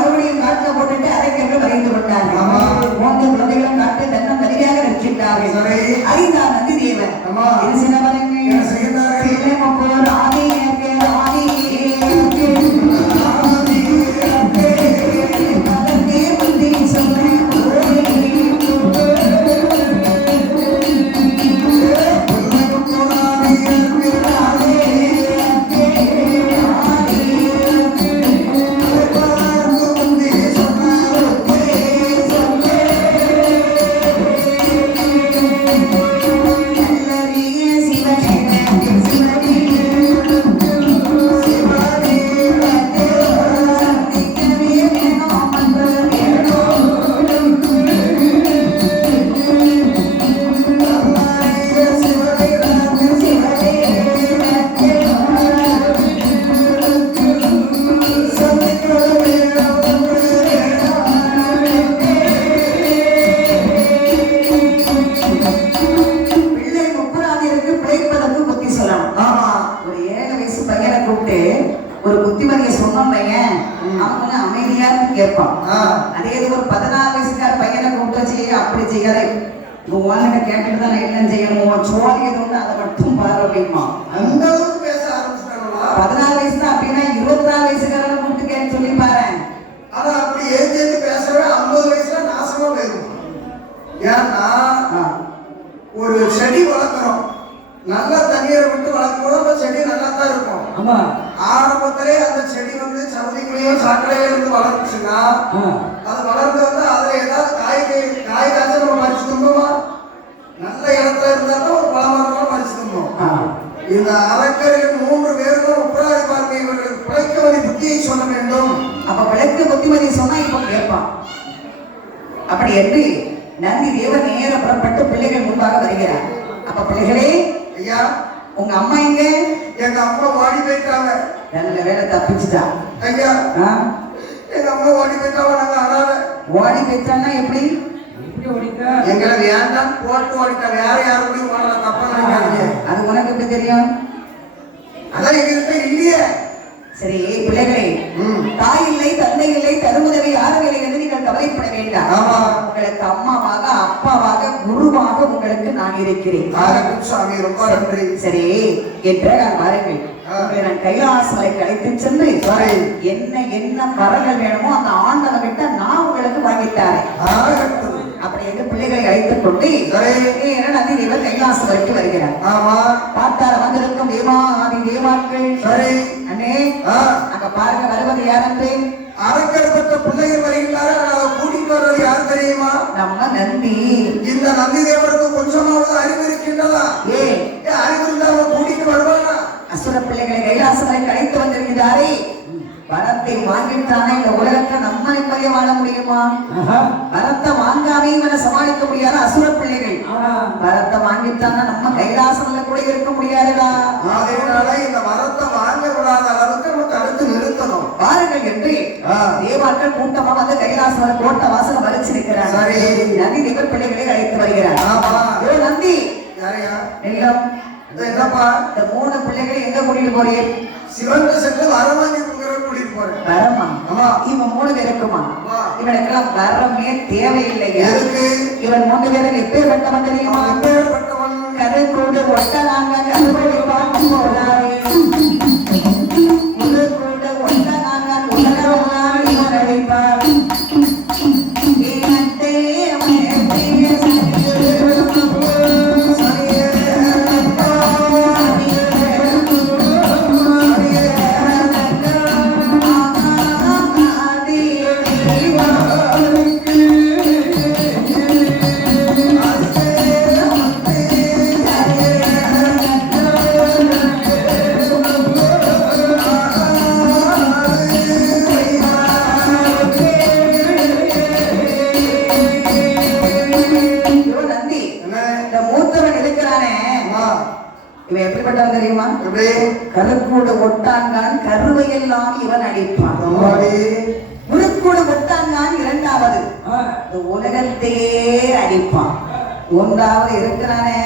மறுபடியும் காட்டில் போட்டுட்டு அரைக்கர்கள் வரைந்து விட்டார்கள். மூன்று குழந்தைகளும் காட்டு தன்னம் தனியாக நிற்கின்றார்கள். 5ஆம் நந்தி தேவன் அதே ஒரு 14 வயசுக்கார பையனை கூப்பிட்டு செய்ய அப்படி செய்யாத உங்ககிட்ட கேட்டுட்டு தான் நான் என்ன செய்யணும் சோழி எதுவும் அதை மட்டும் பாரு அப்படிமா அந்த அளவுக்கு பேச ஆரம்பிச்சிட்டாங்களா 14 வயசு தான் அப்படின்னா 24 வயசுக்காரனை கூப்பிட்டு கேட்டு சொல்லி பாரு ஆனா அப்படி ஏற்றி பேசவே 50 வயசுல நாசமா போயிடும். ஏன்னா ஒரு செடி வளர்க்குறோம் நல்ல தண்ணீரை விட்டு வளர்க்கும் போது செடி நல்லா தான் இருக்கும். ஆமா ஆரம்பத்திலே அந்த செடி வந்து சவுதிக்குள்ளேயும் சாக்கடையில இருந்து வளர்ந்துச்சுன்னா அது வளர்ந்து வந்து அதுல ஏதாவது காய் காய்ச்சல் நம்ம மறிச்சு தும்போமா நல்ல இடத்துல இருந்தாலும் ஒரு பழமரமாக மறிச்சு தும்போம். இந்த அரக்கர்கள் 3 பேருக்கும் உப்ராதி பார்வை இவர்களுக்கு பிழைக்கவதி புத்தியை சொல்ல வேண்டும். அப்ப விளக்க புத்திமதி சொன்னா இப்ப கேட்பான். அப்படி என்று நந்தி தேவன் நேர புறப்பட்டு பிள்ளைகள் முன்பாக வருகிறார். அப்ப பிள்ளைகளே ஐயா உங்க அம்மா எங்க? எங்க அம்மா ஓடி போயிட்டாங்க. நல்ல வேலை தப்பிச்சுட்டா ஐயா. எங்க அம்மா ஓடி போயிட்டாவ நாங்க அனால ஓடி போயிட்டான்னா எப்படி ஓடிட்டா எங்களை வேண்டாம் போட்டு ஓடிட்டா வேற யாரும் ஓடல தப்பா நினைக்காதீங்க. அது உனக்கு எப்படி தெரியும்? அதான் எங்ககிட்ட இல்லையே. சரி பிள்ளைகளே தாய் இல்லை தந்தை இல்லை தருமுதவி யாரும் இல்லை என்று நீங்கள் கவலைப்பட வேண்டாம். உங்களுக்கு அம்மாவாக அப்பாவாக குருவாக உங்களுக்கு நான் இருக்கிறேன். சாமி ரொம்ப நன்றி. சரி என்ற நான் வாருங்கள் உங்களை நான் கைலாசமலைக்கு அழைத்து சென்று என்ன என்ன வரங்கள் வேணுமோ அந்த ஆண்டவன் கிட்ட நான் உங்களுக்கு வாங்கித்தாரேன். அப்படி என்று பிள்ளைகளை அழைத்துக் கொண்டு நந்தி தேவன் கைலாசம் வரைக்கும் வருகிறார். பார்த்தார வந்திருக்கும் தேவாதி தேவாக்கள் அண்ணே அங்க பாருங்க வருவது யாரு? அரக்கற்பட்ட பிள்ளைகள் வருகிறார்கள். கூட்டிட்டு வர்றது யார் தெரியுமா? நம்ம நந்தி. இந்த நந்தி தேவனுக்கு கொஞ்சமாவது அறிவு இருக்கின்றதா? அறிவு இல்லாம கூட்டிட்டு வருவானா? அசுர பிள்ளைகளை கைலாசமலைக்கு அழைத்து வந்திருக்கிறாரே வரத்தை வாங்கிட்டானா இந்த உலகத்துல நம்ம நிம்மதியா வாழ முடியுமா? வரத்தை வாங்காமே இவனை சமாளிக்க முடியாத அசுர பிள்ளைகள். வரத்தை வாங்கிட்டானா நம்ம கைலாசம்ல கூட இருக்க முடியாதுடா. அதனால இந்த வரத்தை வாங்க கூடாத அளவுக்கு நம்ம தடுத்து நிறுத்தணும். பாருங்கள் என்று தேவாக்கள் கூட்டமா வந்து கைலாசம் கோட்டை வாசல வலிச்சு நிற்கிறார். நந்தி தேவர் பிள்ளைகளை அழைத்து வருகிறார். நந்தி என்னப்பா இந்த 3 பிள்ளைகளை எங்க கூட்டிட்டு போறீங்க? சிவன் சென்று வரவாங்கி கூட்டிட்டு போறேன். வரமா? இவன் 3 பேருக்குமா? இவனுக்கெல்லாம் வரமே தேவையில்லையா? இவன் 3 பேருக்கு எப்பேற்பட்டவன் தெரியுமா? எப்பேற்பட்டவன்? கதை கொண்டு ஒட்டலாங்க கருவழி பார்த்து போறாரு. முழு கொண்டு ஒட்டலாங்க உலகமாக இவன் அழைப்பார். கருக்கூடு ஒட்டாங்கான் கருவையெல்லாம் இவன் அடிப்பான். முருக்கூடு ஒட்டாங்கான் 2வது உலகத்தையே அடிப்பான். 1வது இருக்கிறானே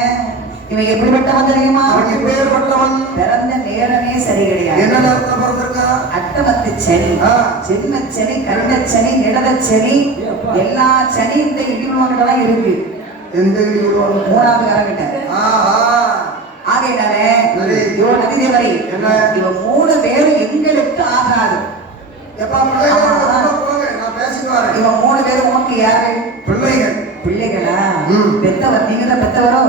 இவன் எப்படிப்பட்டவன் தெரியுமா? எப்பேற்பட்டவன்? பிறந்த நேரமே சரி கிடையாது. என்ன நேரத்துல பிறந்திருக்கா? அட்டமத்து சனி, ஜென்ம சனி, கண்ட சனி, நிழல சனி, எல்லா சனி இந்த இடிவுலாம் இருக்கு. எந்த இடிவுலாம்? மூணாவது காலகிட்ட. ஆகையினாலே இவன் நதிதேவரை இவன் 3 பேரும் எங்களுக்கு ஆகாது. இவன் 3 பேரும் உனக்கு யாரு? பிள்ளைகள். பிள்ளைகளா? பெத்தவர் நீங்க தான் பெத்தவரோ?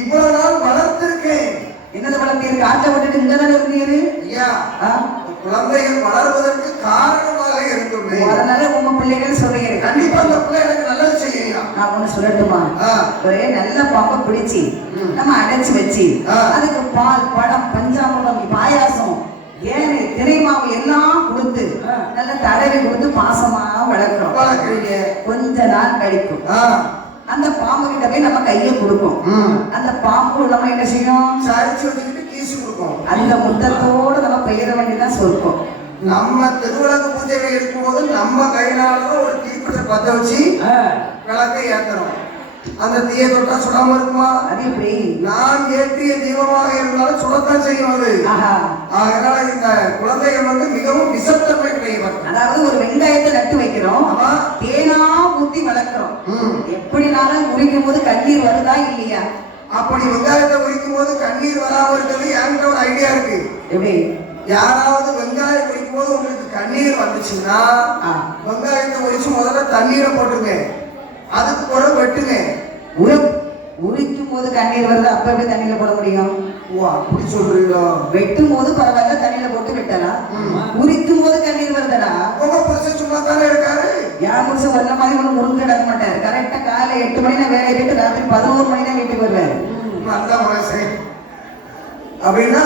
இவ்வளவு நாள் வளர்த்திருக்கேன். என்னது வளர்த்தீர்? காட்டை விட்டுட்டு இங்கதான் இருந்தீரு. ஐயா, குழந்தைகள் வளர்வதற்கு காரணமாக இருந்துள்ளேன். அதனால உங்க பிள்ளைகள் சொல்றீங்க. கண்டிப்பா அந்த பிள்ளை எனக்கு நல்லது செய்யுங்க. நான் ஒண்ணு சொல்லட்டுமா? ஒரே நல்ல பாம்பை பிடிச்சி நம்ம அடைச்சு வச்சு அதுக்கு பால், பழம், பஞ்சாமிர்தம், பாயாசம், ஏனை, திரைமாவு எல்லாம் கொடுத்து நல்ல தடவை கொடுத்து பாசமா வளர்க்கிறோம். கொஞ்ச நாள் கழிக்கும் அந்த பாம்பு கிட்ட போய் நம்ம கையை கொடுக்கும். அந்த பாம்பு நம்ம என்ன செய்யும்? சரிச்சு வச்சுக்கிட்டு கீசு கொடுக்கும். அந்த முத்தத்தோடு நம்ம பெயர வேண்டியதான் சொல்றோம். நம்ம திருவிளக்கு பூஜைகள் இருக்கும்போது நம்ம கையினால ஒரு தீப்பெட்டி பத்த வச்சு விளக்கை ஏற்றணும். அந்த தீயை தொட்டா சுடாம இருக்குமா? அது எப்படி? நான் ஏற்றிய தீபமாக இருந்தாலும் சுடத்தான் செய்யும் அது. அதனால இந்த குழந்தைகள் மிகவும் விசத்தன்மை கிடையாது. அதாவது ஒரு வெங்காயத்தை நட்டு வைக்கிறோம், தேனா ஊத்தி வளர்க்கிறோம். எப்படினாலும் உரிக்கும் போது கண்ணீர் வருதா இல்லையா? அப்படி வெங்காயத்தை உரிக்கும் போது கண்ணீர் வராம இருக்கிறது என்கிட்ட ஒரு ஐடியா இருக்கு. எப்படி? யாராவது வெங்காயம் உரிக்கும் போது உங்களுக்கு கண்ணீர் வந்துச்சுன்னா வெங்காயத்தை உரிச்சு முதல்ல தண்ணீரை போட்டுங்க, அதுக்கு கூட வெட்டுங்க. உரிக்கும் போது கண்ணீர் வருது, அப்ப எப்படி தண்ணியில போட முடியும்? ஓ, அப்படி சொல்றீங்களா? வெட்டும் போது பரவாயில்ல, தண்ணியில போட்டு வெட்டலாம். உரிக்கும் போது கண்ணீர் வருதுடா. உங்க புருஷன் சும்மா தானே இருக்காரு? என் புருஷன் வந்த மாதிரி ஒண்ணு முழுக்க நடக்க மாட்டாரு. கரெக்டா காலை 8 மணி தான் வேலை போயிட்டு ராத்திரி 11 மணி தான் வீட்டுக்கு வருவாரு. நல்ல மனுஷன். அப்படின்னா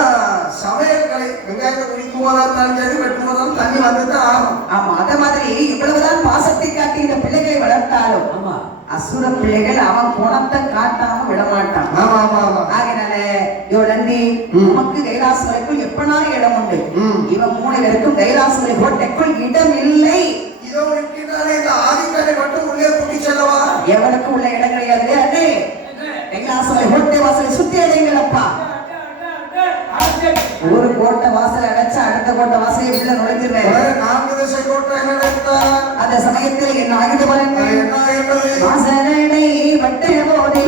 சமையல் கலை வெங்காயத்தை உரிக்கும் போதா இருந்தாலும் சரி, வெட்டும் போதாலும் தண்ணி வந்துதான் ஆகும். ஆமா, அத மாதிரி இவ்வளவுதான் பாசத்தை காட்டி இந்த பிள்ளைகளை வளர்த்தாலும் அசுர பிள்ளைகள் அவன் குணத்தை காட்டாம விடமாட்டான். ஆகையினால நந்தி உமக்கு கைலாசமலைக்குள் எப்பனாலும் இடம் உண்டு. இவன் 3 பேருக்கும் கைலாசமலை கோட்டைக்குள் இடம் இல்லை. இதோ இருக்கின்றானே இந்த ஆதிக்கரை மட்டும் உள்ளே கூட்டி செல்லவா? எவனுக்கு உள்ள இடம் கிடையாது. அண்ணே, கைலாசமலை கோட்டை வாசலை சுத்தி அடைங்களப்பா. ஒரு கோட்டை வாசல் அடைச்சா அடுத்த கோட்டை வாசலை உள்ள நுழைஞ்சிருவேன். 4 திசை கோட்டை அந்த சமயத்தில் என்ன ஆகிட்டு வாசனை வட்ட போதே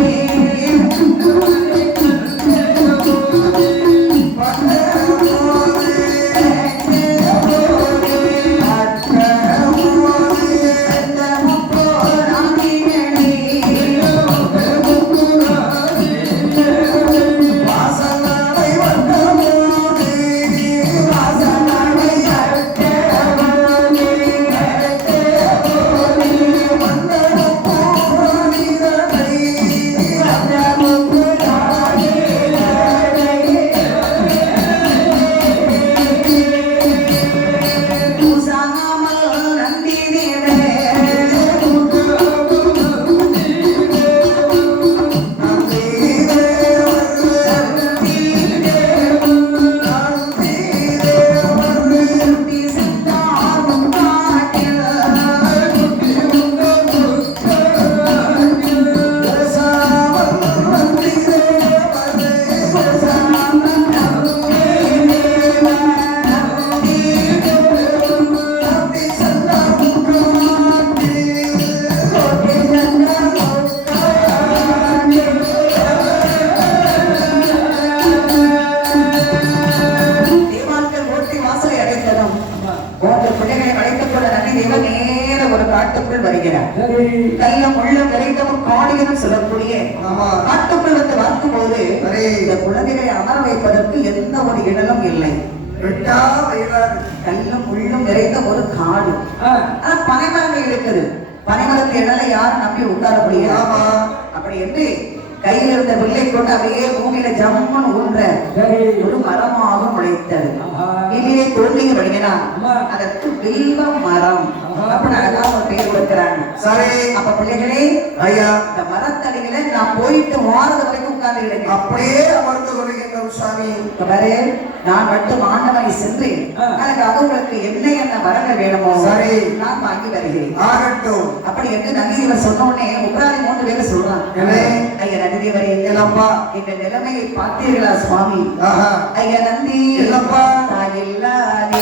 காட்டுக்குள் வருகிறார். கல்லம் உள்ளம் நிறைந்தவன் காடியனும் சொல்லக்கூடிய காட்டுக்குள் வந்து பார்க்கும்போது இந்த குழந்தைகளை அமர வைப்பதற்கு எந்த ஒரு இடலும் இல்லை. கல்லும் உள்ளம் நிறைந்த ஒரு காடு. ஆனா பனைமரங்கள் இருக்குது. பனைமரத்து இடலை யாரும் நம்பி உட்கார முடியாது. அப்படி என்று கையில் இருந்த வில்லை கொண்டு அப்படியே பூமியில ஜம்மன் ஊன்ற ஒரு மரமாக முளைத்தது. இனியே தோண்டிய வழியினான் அதற்கு வில்வ மரம் அப்படின்னு அழகா ஒரு பெயர் கொடுக்கிறாங்க. சரி, அப்ப பிள்ளைகளே ஐயா, இந்த மரத்தடிகளை நான் போயிட்டு வாரது வரைக்கும் உட்கார்ந்து அப்படியே அமர்ந்து கொள்கின்றோம். ஆகட்டும் சுவாமி. பாரு, நான் மட்டும் ஆண்டவனை சென்று அதுக்காக உங்களுக்கு என்ன வரங்கள் வேணுமோ சரி நான் வாங்கி வருகிறேன். ஆகட்டும். அப்படி என்று நந்திதேவர் சொன்ன உடனே உப்ராதி 3 பேர் சொல்றான், ஐயா நந்திதேவரே, இல்லப்பா இந்த நிலைமையை பார்த்தீர்களா சுவாமி? ஐயா நந்தி, இல்லப்பா தாயில்லாதே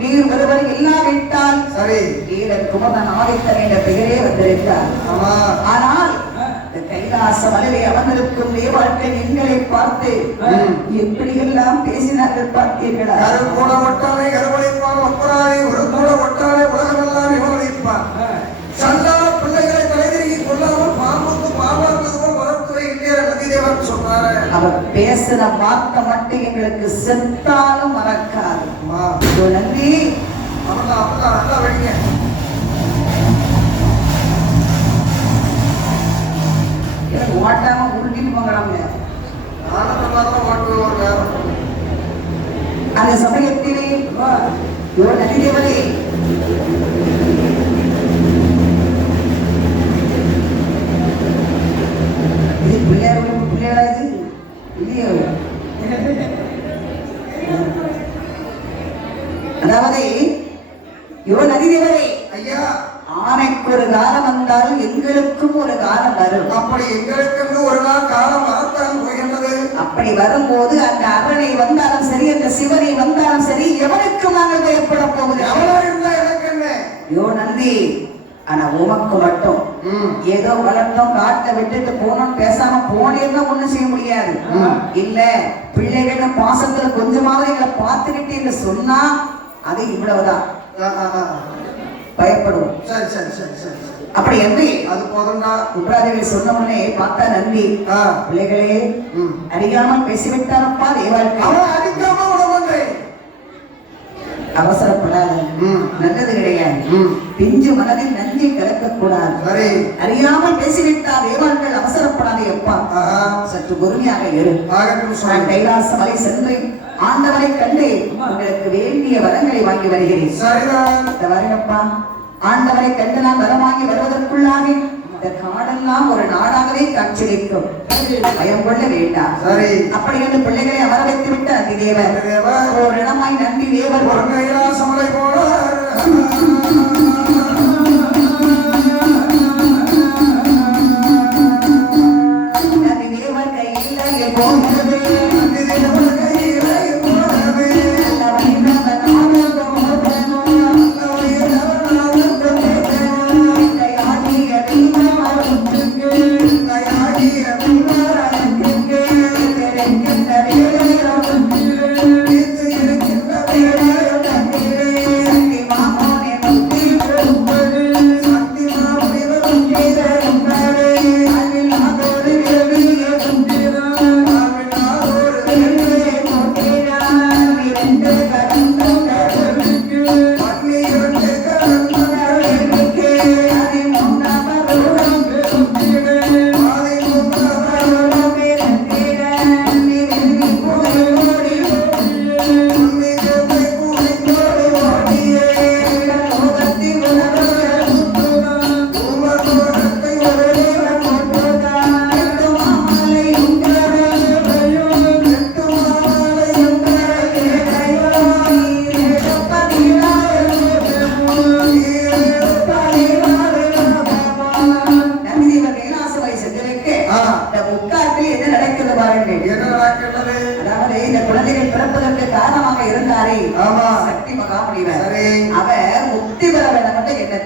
நீர் ஒருவர் இல்லாவிட்டால் வீரர் குமரன் ஆதித்தன் என்ற பெயரே வந்திருக்கார். ஆனால் கைலாச மலையை அமர்ந்திருக்கும் தேவாட்கள் எங்களை பார்த்து எப்படி எல்லாம் பேசினார்கள் பார்த்தீர்களா? கருக்கூட ஒட்டானை கருவழைப்பான், ஒப்பரானை ஒரு கூட ஒட்டானை உலகமெல்லாம் விவரிப்பான். சண்டாள பிள்ளைகளை தலைதிருகி கொள்ளாமல் பாம்புக்கு பாவாக்குவது போல் வளர்த்துறை இல்லையா நந்திதேவன் சொன்னாரு. அவர் பேசின வார்த்தை மட்டும் எங்களுக்கு செத்தாலும் மறக்காது. நந்தி நல்லா வைங்க. ஓட்டாம உருட்டிட்டு போங்களாங்க. அந்த சமயத்திலே நந்திதேவரே, இது பிள்ளையாரா இது இல்லையா? அதாவது நந்திதேவரே, ஐயா ஆனைக்கு ஒரு காலம் வந்தாலும் எங்களுக்கும் ஒரு காலம் வரும். அப்படி எங்களுக்கு ஒரு நாள் காலம் வரத்தான் போகின்றது. அப்படி வரும்போது அந்த அரனை வந்தாலும் சரி, அந்த சிவனை வந்தாலும் சரி, எவனுக்கு நாங்கள் பயப்பட போகுது? எவனா இருந்தா எனக்கு என்ன? நந்தி, ஆனா உமக்கு மட்டும் ஏதோ வளர்த்தோம் காட்டை விட்டுட்டு போனோம் பேசாம போனேன்னா ஒண்ணும் செய்ய முடியாது. இல்ல பிள்ளைகள் பாசத்துல கொஞ்சமாவது எங்களை பார்த்துக்கிட்டு என்று சொன்னா அது இவ்வளவுதான், பயப்படுவோம். சரி சரி சரி சரி. அப்படி என்று அது போதும்டா. உப்ராதிகள் சொன்ன உடனே பார்த்தா நந்தி, பிள்ளைகளே அறியாமல் பேசிவிட்டாரப்பா தேவாட்கள். அவன் அடிக்காம உணவன்றேன். அவசரப்படாத, நல்லது கிடையாது. பிஞ்சு மனதில் நஞ்சை கலக்கக்கூடாது. அறியாமல் பேசிவிட்டார் தேவாட்கள், அவசரப்படாதே அப்பா, சற்று பொறுமையாக இரு. நான் கைலாச மலை சென்று ஆண்டவரை கண்டு உங்களுக்கு வேண்டிய வரங்களை வாங்கி வருகிறேன். வரங்கப்பா, ஆண்டவரை கண்டு நான் வரம் வாங்கி வருவதற்குள்ளாக இந்த காடெல்லாம் ஒரு நாடாகவே காட்சியளிக்கும். பயம் கொள்ள வேண்டாம். அப்படி என்று பிள்ளைகளை அமர வைத்து விட்ட நந்திதேவர் ஒரு இடமாய் நந்திதேவர் ஒரு கைலாச மலை போல நந்திதேவர் கையில் போகிறது.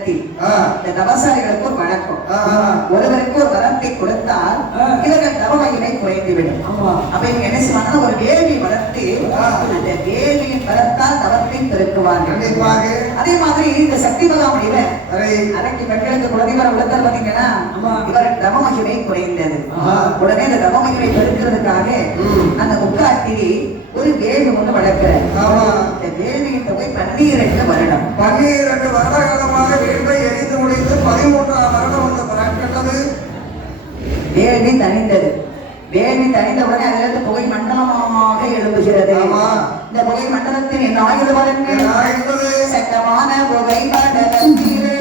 இடத்தில் இந்த தவசாரிகளுக்கு ஒரு வழக்கம். ஒருவருக்கு ஒரு வரத்தை கொடுத்தால் இவர்கள் தவமகிமை குறைந்துவிடும். அப்ப இவங்க என்ன செய்வாங்கன்னா ஒரு வேள்வி வளர்த்து அந்த வேள்வியின் வரத்தால் தவத்தை பெருக்குவார்கள். அதே மாதிரி இந்த சக்தி மகாமுனிவர் அன்றைக்கு பெண்களுக்கு குழந்தைவர உலகத்தில் பாத்தீங்கன்னா இவர் தவமகிமை குறைந்தது. உடனே இந்த தவமகிமை பெருக்கிறதுக்காக அந்த முக்காட்டிலே ஒரு வேள்வி ஒன்று வளர்க்கிறார். இந்த வேள்வியின் தொகை 12 வருடம். 12 வருட காலமாக வேள்வை எரிந்து முடிந்து 13ஆம் வருடம் வந்து பறக்கின்றது. வேள்வி தணிந்தது. வேள்வி தணிந்த உடனே அதிலிருந்து புகை மண்டலமாக எழும்புகிறது. இந்த புகை மண்டலத்தில் என்ன ஆயுத வருங்க? சட்டமான புகை மண்டலத்திலே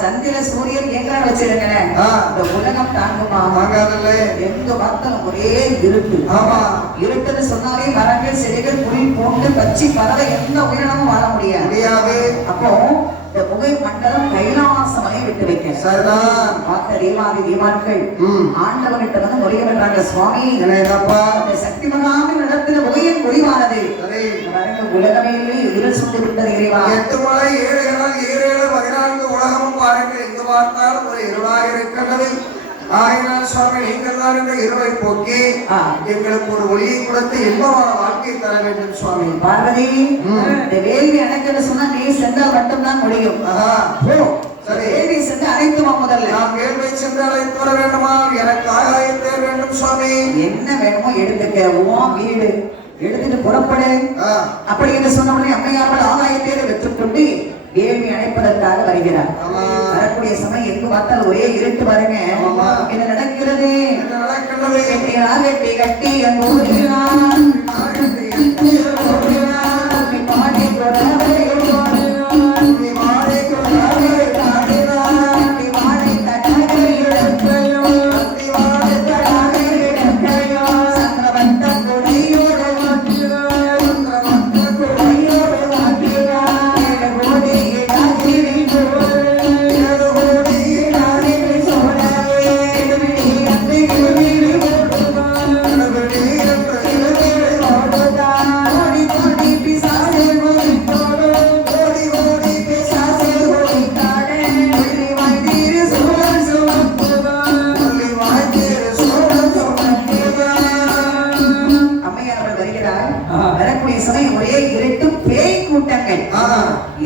சந்திர சூரியன் எங்க வச்சிருக்கேன் இந்த உலகம் தாங்குமா? எங்க பார்த்தாலும் ஒரே இருட்டு. இருட்டுன்னு சொன்னாலே மரங்கள் செடிகள் புல் பூண்டு பச்சி பறவை எந்த உயிரினமும் வாழ முடியாது. அப்போ இந்த புகை மண்டலம் கைலாசமலை விட்டு வைக்க பார்த்த தேவாதி தேவான்கள் ஆண்டவன்கிட்ட வந்து முறைய பண்றாங்க. சுவாமி இந்த சக்தி மகாவின் இடத்துல புகையின் ஒளிவானது உலகமே இருள் சுட்டு விட்டது. இறைவா 8 மலை 7 கடல் 7 14 உலகமும் பாருங்கள். எங்கு பார்த்தாலும் ஒரு இருளாக இருக்கின்றது. ஆயினால் சுவாமி நீங்கள் தான் இந்த இருளை போக்கி எங்களுக்கு ஒரு ஒளியை கொடுத்து இன்பமான வாழ்க்கையை தர வேண்டும் சுவாமி. பார்வதி இந்த வேள்வி அணைக்கன்னு சொன்னா நீ சென்றால் மட்டும்தான் முடியும். வேள்வி சென்று அழைத்துமா? முதல்ல நான் வேள்வி சென்று அழைத்து வர வேண்டுமா? எனக்கு ஆகாயம் தேர வேண்டும் சுவாமி. என்ன வேணுமோ எடுத்துக்க. உன் வீடு எடுத்துட்டு புறப்படு. அப்படி என்று சொன்ன உடனே அம்மையார்கள் ஆகாயத்தேரை வெற்றுக்கொண்டு வேள்வி அணைப்பதற்காக வருகிறார். வரக்கூடிய சமயம் எங்கு பார்த்தால் ஒரே இருட்டு பாருங்க. என்ன நடக்கிறது? கட்டி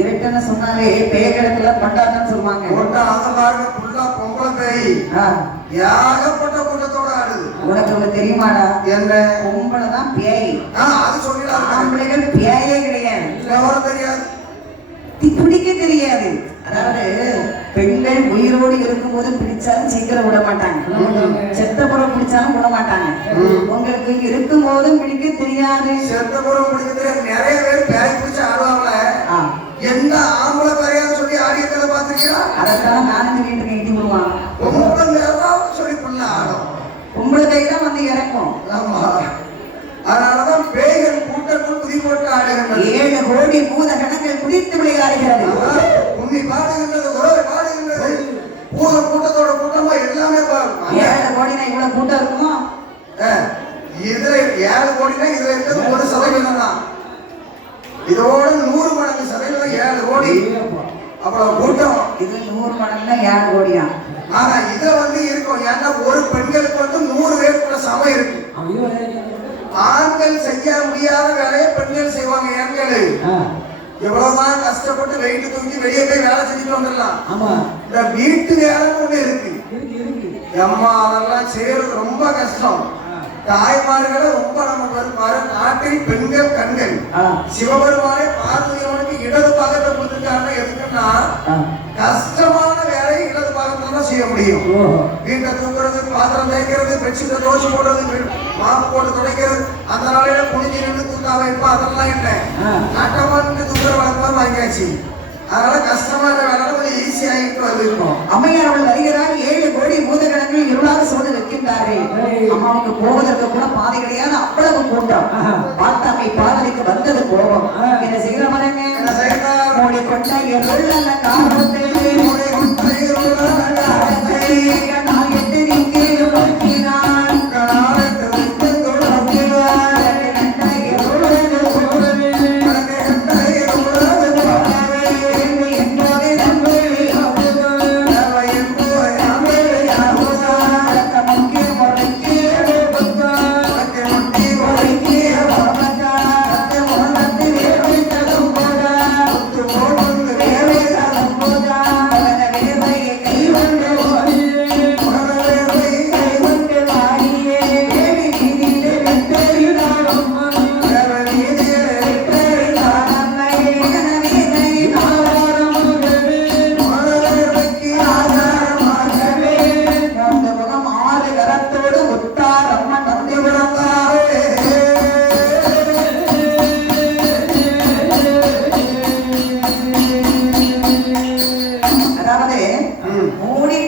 இருட்டுன்னு சொன்னாலே பேய்களுக்குள்ள பண்டாட்டம் சொல்லுவாங்க. பொம்பளை பேய் ஏகப்பட்ட கூட்டத்தோட ஆடுது. உனக்கு ஒண்ணு தெரியுமாடா? என்ன? பொம்பளை தான் பேய். அது சொல்லிடலாம். ஆம்பளைகள் பேயே கிடையாது. தெரியாது, பிடிக்க தெரியாது. அதாவது பெண்கள் உயிரோடு இருக்கும்போது பிடிச்சாலும் சீக்கிரம் விட மாட்டாங்க. செத்தப்புறம் பிடிச்சாலும் விட மாட்டாங்க. உங்களுக்கு இருக்கும் போதும் பிடிக்க தெரியாது. செத்தப்புறம் பிடிக்க தெரியாது. நிறைய பேர் பேய் பிடிச்சு ஆடுவாங்கள. என்ன ஆம்பளை பேரையான்னு சொல்லி ஆடியதை பார்த்துருக்கீங்களா? அதைத்தான் நானும் வீட்டுக்கு எட்டி விடுவான். சொல்லி புள்ள ஆடும். பொம்பளை கை தான் வந்து இறக்கும். ஆமா, அதனாலதான் பேய்கள் கூட்டங்கள் குதி போட்டு ஆடுகின்றன. 7 கோடி பூத கணங்கள் குதித்து விளையாடுகிறது. உண்மை பாடுகின்றது, உறவை பாடுகின்றது. பூத கூட்டத்தோட கூட்டமா எல்லாமே பாருங்க. 7 கோடினா இவ்வளவு கூட்டம் இருக்குமா? இதுல 7 கோடினா இதுல இருக்கிறது ஒரு சதவீதம் தான். இதோட 100 மடங்கு சதவீதம் 7 கோடி. அவ்வளவு கூட்டம். இது 100 மடங்குனா 7 கோடியா? ஆனா இத வந்து இருக்கும். ஏன்னா ஒரு பெண்களுக்கு வந்து 100 பேருக்குள்ள சமம் இருக்கு. ஆண்கள் செய்ய முடியாத வேலையை பெண்கள் செய்வாங்க. ஏன்கள் எவ்வளவுதான் கஷ்டப்பட்டு வெயிட்டு தூக்கி வெளியே போய் வேலை செஞ்சுட்டு வந்துடலாம். இந்த வீட்டு வேலைன்னு ஒண்ணு இருக்கு. அம்மா அதெல்லாம் செய்யறது ரொம்ப கஷ்டம். தாய்மார்களை ரொம்ப நமக்கு வருமாறு நாட்டில் பெண்கள் கண்கள் சிவபெருமானே பார்வதியவனுக்கு இடது பாகத்தை கொடுத்துருக்காங்க. எதுக்குன்னா கஷ்டமான வேலையை இடது பாகத்துல தான் செய்ய முடியும். வீட்டை தூக்குறது, பாத்திரம் தேய்க்கிறது, பெட்ஷீட்டை தோசை போடுறது, மாப்பு போட்டு துடைக்கிறது, அந்த நாளையில குனிஞ்சு நின்று தூக்கா வைப்பா, அதெல்லாம் இல்லை. நாட்டமான்னு தூக்குற வழக்கமா வாங்கியாச்சு. அதனால கஷ்டமான வேலை கொஞ்சம் ஈஸி ஆகிட்டு வந்துருக்கோம். அம்மையார் அவள் வருகிறார். 7 கோடி பூதகணங்கள் இருளாக சூழல் வைக்கின்றார்கள். அம்மாவுக்கு போவதற்கு கூட பாதை கிடையாது, அவ்வளவு கூட்டம். பார்த்தாமை பாதனைக்கு வந்தது கோபம். என்ன செய்கிறவனங்க என்ன செய்யலாம்? மோடி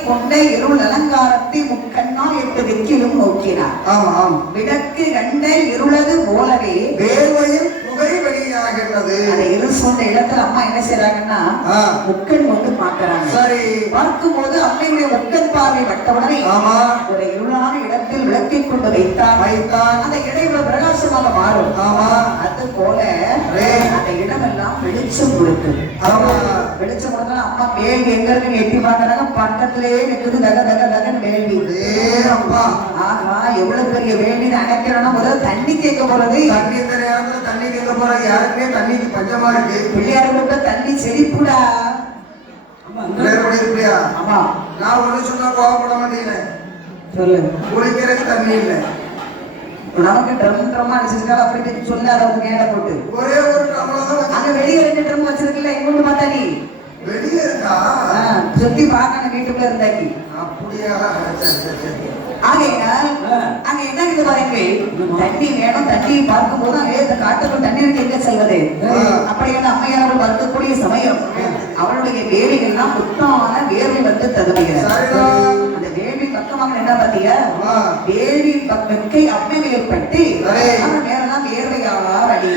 கொண்ட எருள் காரணத்தை நான் எத்தனை நோக்கினான் விளக்கு கண்ட இருளது போலவே வேர்வையில் புகை வெளியாகிறது. அந்த இருள் சொன்ன இடத்துல அம்மா என்ன செய்யறாங்கன்னா முக்கன் வந்து பாக்குறாங்க. சரி, பார்க்கும் போது அம்மையுடைய முக்கன் பார்வை வட்டவுடனே ஒரு இருளான இடத்தில் விளக்கை கொண்டு வைத்தான். அந்த இடைவெளி பிரகாசமாக மாறும். அது போல அந்த இடமெல்லாம் வெளிச்சம் கொடுக்குது. வெளிச்சம் கொடுத்தா அம்மா வேள்வி எங்க இருக்கு எட்டி பாக்குறாங்க. பக்கத்திலேயே நிற்குது தக தக தகன்னு வேள்வி. ஆஹா, எவ்வளவு பெரிய வேள்வி அணைக்கிறோம்னா முதல்ல தண்ணி கேட்க போறது. தண்ணி இந்த நேரத்துல தண்ணி கேட்க போறது. யாருக்குமே தண்ணிக்கு பஞ்சமா இருக்கு. பிள்ளையாருக்கு தண்ணி செழிப்புடா. ஆமா, நான் ஒண்ணு சொன்னா கோவப்பட மாட்டேங்க. சொல்லு, குளிக்கிறதுக்கு தண்ணி இல்லை. நமக்கு ட்ரம்மா அடிச்சிருக்காங்க. அப்படி சொல்ல அதை மேல போட்டு ஒரே ஒரு ட்ரம் அங்க வெளியே 2 ட்ரம் வச்சிருக்கல. எங்கொண்டு பார்த்தா நீ வெளியே இருக்கா? சுத்தி பார்க்கணும் வீட்டுக்குள்ள இருந்தாக்கி. அப்படியா? ஆகையினால் அங்க என்ன இது பாருங்க, தண்ணி வேணும். தண்ணி பார்க்கும் போது அங்கே காட்டுக்குள் தண்ணீருக்கு எங்க செல்வது? அப்படியான அம்மையார் அவள் வரக்கூடிய சமயம் அவளுடைய வேலைகள்லாம் புத்தான வேர்வை வந்து தகுதிகள். அந்த வேள்வி பக்கமாக என்ன பாத்தீங்க? வேள்வி பக்கத்தை அம்மை ஏற்பட்டு மேலாம் வேர்வையாவார் அடி.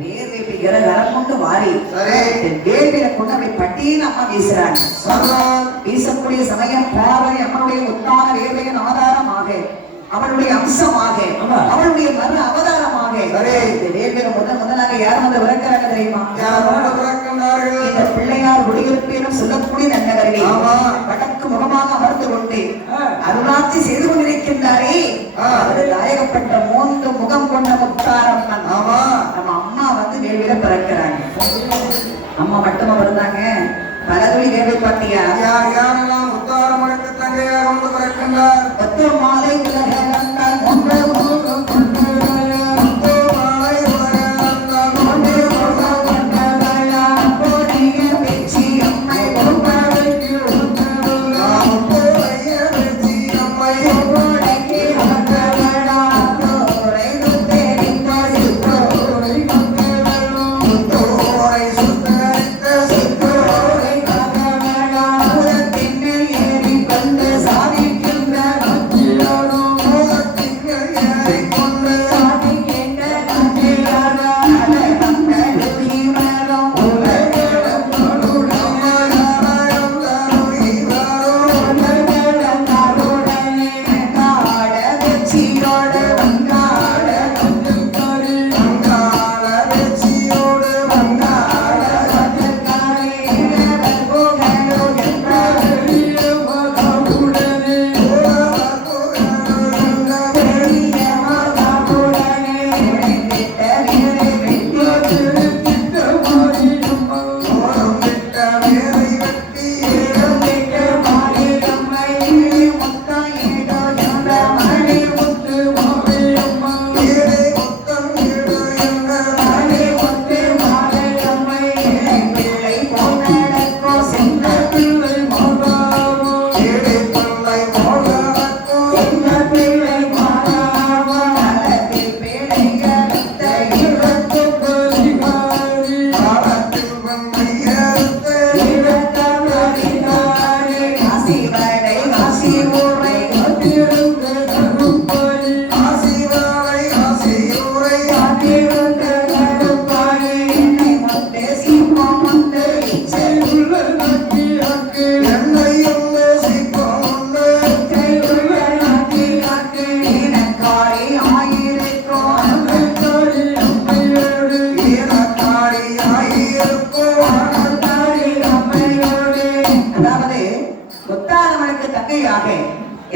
வேர்வை கரம் கொண்டு வாரி வேர்வையில கொண்டு அப்படி பட்டியல் அம்மா வீசுறாங்க. வீசக்கூடிய சமயம் பார்வை அம்மனுடைய உத்தான வேர்வையின் ஆதாரமாக, அவளுடைய அம்சமாக, அவளுடைய மறு அவதாரமாக இந்த வேர்வையில முதலாக யார் வந்து விளக்கிறாங்க தெரியுமா? இந்த பிள்ளையார் குடியிருப்பேனும் சொல்லக்கூடிய நன்னவர்களே வடக்கு முகமாக அமர்ந்து கொண்டு அருளாட்சி செய்து கொண்டிருக்கின்றாரே அவரு நாயகப்பட்ட 3 முகம் கொண்ட முத்தாரம். நம்ம அம்மா வந்து வேள்வியில பிறக்கிறாங்க. அம்மா மட்டுமா பிறந்தாங்க, பலதுளி வேள்வி பாட்டியா? யாரெல்லாம் முத்தாரம் அழைத்து தங்கையாக வந்து பிறக்கின்றார். 10 மாலை உலகங்கள் ஒன்று ஏறி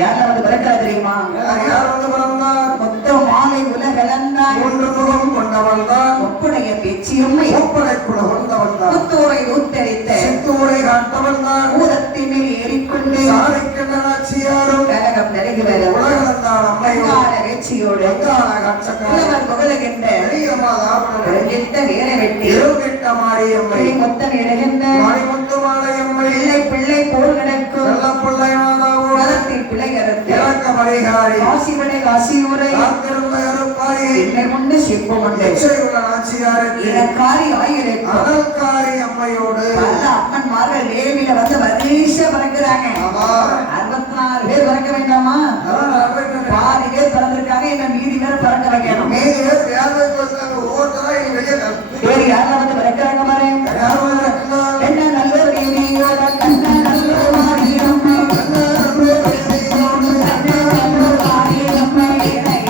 யார வந்து பிறக்கிறா தெரியுமா? யார் வந்து பிறந்தார்? மொத்த மாலை உலகளந்தான் ஒன்று முகம் கொண்டவள் தான். ஒப்புடைய பேச்சியம்மை ஒப்படைக்குள்ள வந்தவள் தான். புத்தூரை ஊத்தரித்த சித்தூரை காட்டவள் தான். ஊதத்தின் மேல் ஏறிக்கொண்டு சாலைக்கண்ண நாச்சியாரும் கலகம் நிறைவு வர உலகளந்தான் அம்மையோடு வேட்சியோடு காட்சக்காரன் புகழுகின்ற பெரியமாதாவுடன் பெருஞ்சித்த வீர வெட்டி இருகிட்ட மாரியம்மை மொத்தம் இடுகின்ற மணிமுத்து மாலையம்மை பிள்ளை பிள்ளை போல் கிடக்கும் வெள்ளப்பிள்ளை மாதாவோடு உலகத்தில் பிள்ளை கருத்து இறக்க மணிகாரி காசிவிடை காசியூரை காத்திருந்த அருப்பாரி என்னை கொண்டு சிற்பம் உண்டு இச்சையுள்ள நாச்சியாருக்கு இலக்காரி ஆயிரம் அனல்காரி அம்மையோடு பல அம்மன்மார்கள் வேவில வந்து வரிச பறக்கிறாங்க. ஆமா 64 பேர் பறக்க வேண்டாமா? பாதி பேர் பறந்திருக்காங்க, இன்னும் மீதி பேர் பறக்க வைக்கணும். வேறு யாரெல்லாம் வந்து பறக்கிறாங்க பாரு. என்ன நல்ல தேவியோட கண்ண நல்ல மாரியம்மை, கண்ண நல்ல மாரியம்மை,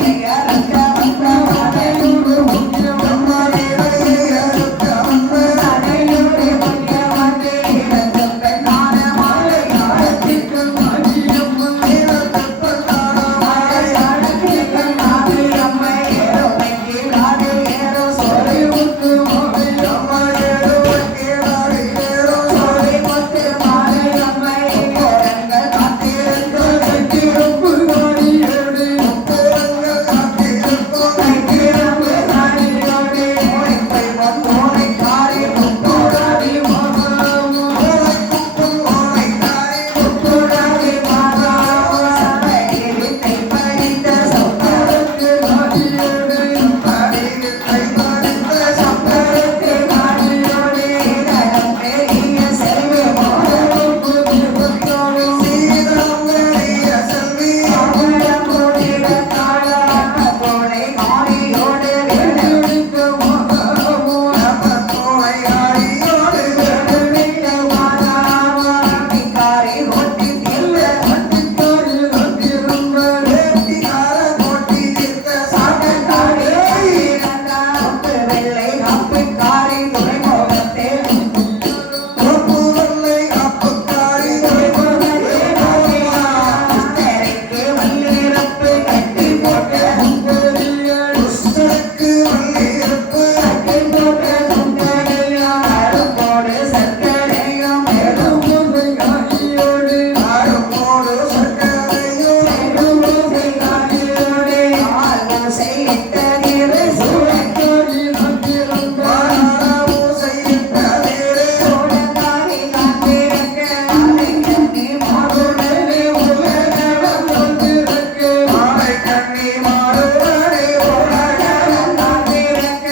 இணையா ரத்த வந்த மாதையூரு முக்கியம்மா, இணையா ரத்த வந்த மாதையூரு முக்கியமாட்டே, இறந்த பெண்ணான மாலையாடத்திற்கு மாரியம்மை, இறந்த பெண்ணான மாலையாடத்திற்கு மாரியம்மை, ஏறோ மெங்கிலாடு ஏறோ சோலை முத்து மாரியம்மை, ஏறோ மெங்கிலாடு ஏறோ சோலை முத்து மாரியம்மை, கோரங்கள் காத்திருக்கும் கைத்திருப்பு மாரியோடு, கோரங்கள் காத்திருக்கும் கைத்திருப்பு மாரியோடு, கோரைப்பை வந்தோரை காரி முத்தோடாதி மாதாமோ, கோரைக்குப்பும் கோரைக்காரி முத்தோடாதி மாதாமோ, சபையிலித்தை படித்த சப்பரத்து மாரியோடு, சபையிலித்தை படித்த சப்பரத்து மாரியோடு, சீதனம் பெரிய செல்வி மாதவப்பு திருப்பத்தோடு, சீதனம் பெரிய செல்வி மாதவப்பு திருப்பத்தோடு, அப்பத்தோடை மாரியோடு வேடமிக்க மாதாமோ, அப்பத்தோடை மாரியோடு வேடமிக்க மாதாமோ, கட்டிக்காரி ரொட்டி தில்ல, கட்டிக்காரி ரொட்டி ரொம்ப, வேட்டிக்கார கொட்டி தித்த சாட்டக்காரி இரண்டா, ஒப்பு வெள்ளை காப்பிக்காரி துறைமுகத்தே, ஒப்பு வெள்ளை காப்புக்காரி துறைமுகத்தே போவா, குஸ்தருக்கு வல்லிரப்பு கட்டி போட்ட சுந்தரியாள், குஸ்தருக்கு வல்லிரப்பு கட்டி போட்ட சுந்தரியாள், அரும்போடு சர்க்கரையும் பெருமுகை காரியோடு, அரும்போடு சர்க்கரையும் பெருமுகை காரியோடு, ஆலோசை இட்ட நீரு சூழக்காரி நம்பிருந்தார், ஆலோசை இட்ட நீரு சூழக்காரி நம்பிருக்க, மாலைக்கண்ணி மாறுடனே உலகளம் வந்திருக்க, மாலைக்கண்ணி மாறுடனே உலகளம் வந்திருக்க,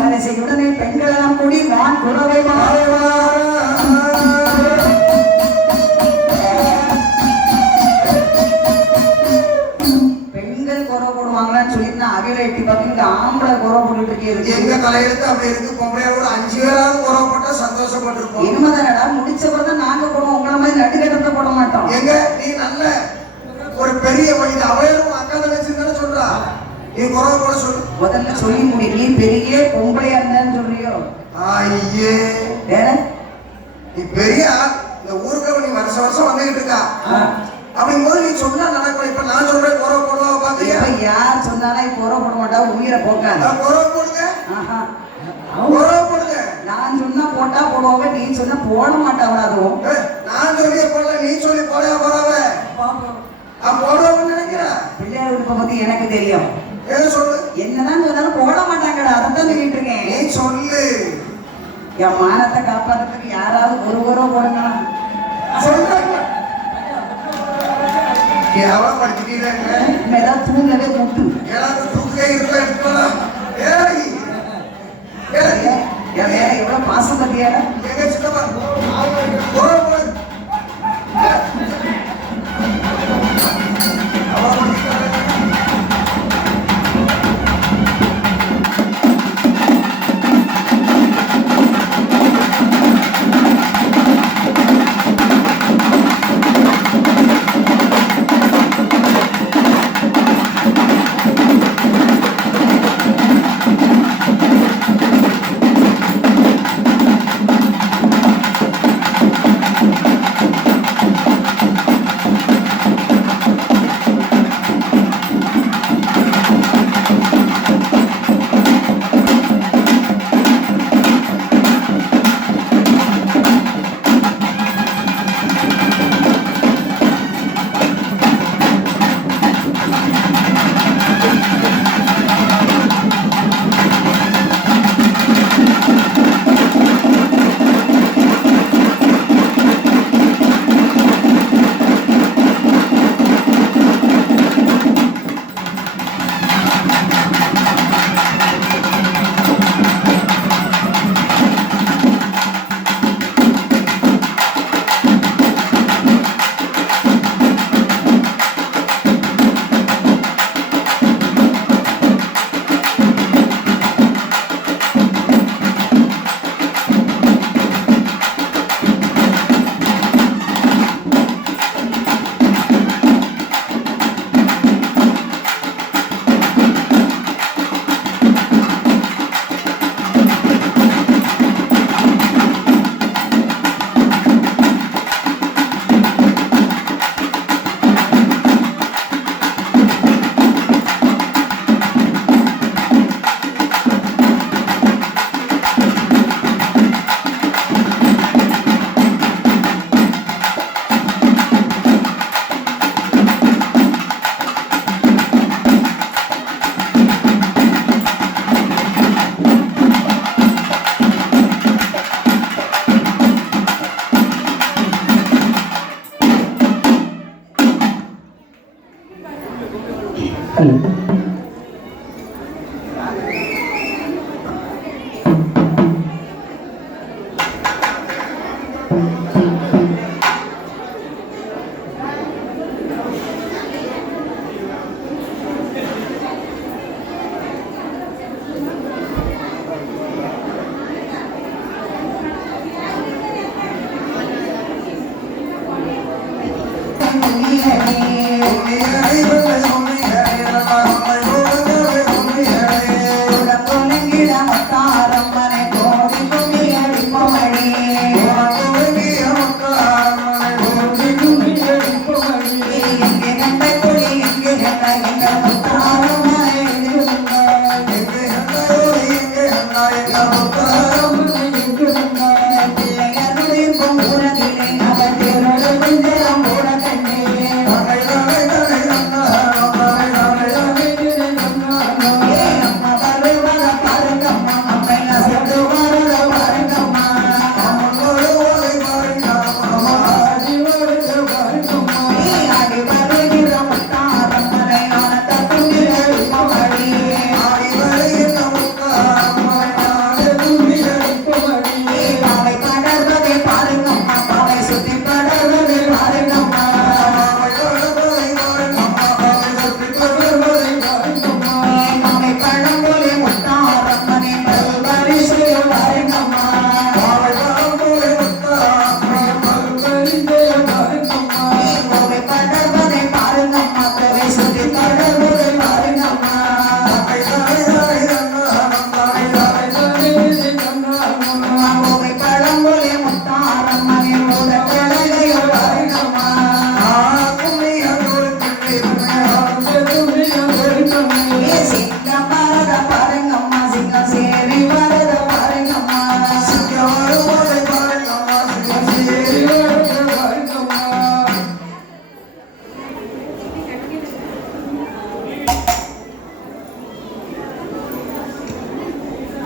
வரிசையுடனே பெண்களெல்லாம் கூடி வான் குறவை மாறுவார். பெண்கள் குறை போடுவாங்களான்னு சொல்லிட்டு நான் அவில எட்டி பார்த்துக்கிட்டு ஆம்பளை குறை போட்டுட்டு இருக்கு. எங்க தலையெழுத்து அப்படி இருக்கு. பொம்பளையோட 5 பேராவது உறவுப்பட்டா சந்தோஷப்பட்டிருப்போம். இனிமேதானடா முடிச்சப்பதான் நாங்க போடுவோம், உங்களை மாதிரி நடுக்கட்டத்தை போட மாட்டோம். எங்க நீ நல்ல ஒரு பெரிய இது அவளும் அக்கா தங்கச்சின்னு சொல்றா. நீ குறவு போட சொல்லு. முதல்ல சொல்லி முடி. நீ பெரிய பொம்பளையா இருந்தான்னு சொல்றியோ? ஐயே வேற நீ பெரிய ஆள். இந்த ஊருக்கு நீ வருஷம் வருஷம் வந்துகிட்டு இருக்கா. அப்படிங்கும்போது நீ சொன்னா நடக்கும். இப்ப நான் சொல்றேன் குறவு போடுவா பாத்தியா? இப்ப யார் சொன்னாலும் இப்ப குறை போட மாட்டா, உயிரை போக்காது. குறவு போடுங்க, ஆஹா, குறவு போடுங்க. நான் சொன்னா போட்டா போடுவாங்க, நீ சொன்னா போட மாட்டாங்களா? அதுவும் நான் சொல்லிய போடல, நீ சொல்லி போட போறவ போடுவான்னு நினைக்கிற. பிள்ளையார் உடுப்பை பத்தி எனக்கு தெரியும். ஏதோ சொல்லு. என்னதான் சொன்னாலும் போட மாட்டாங்கடா, அதான் சொல்லிட்டு இருக்கேன். நீ சொல்லு. என் மானத்தை காப்பாத்துறதுக்கு யாராவது ஒரு குறை போடுங்களா? சொல்றாங்க எவ்வளவு படிச்சுட்டீங்க. ஏதாவது தூங்கவே முட்டு ஏதாவது தூக்கே இருக்க. ஏய் ஏய் என் மேல எவ்வளவு பாசம் பத்தியாடா. எங்க சித்தப்பா போ போ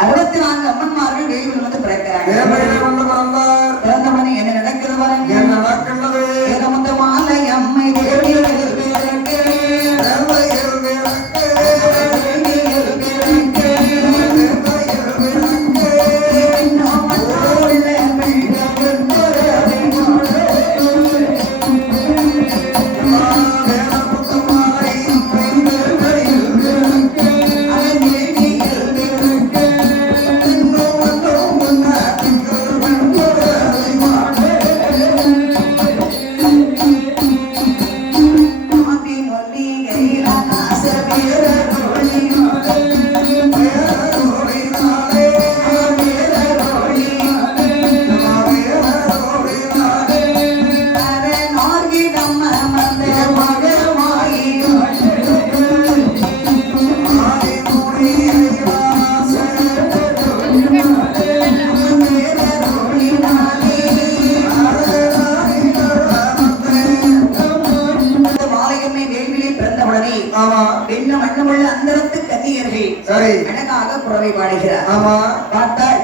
அறுபத்தி நான்கு அம்மன்மார்கள் வேலூர் வந்து பிறக்கிறாங்க. சரி. அழகாக குறவை பாடுகிறார். ஆமா. பார்த்தாள்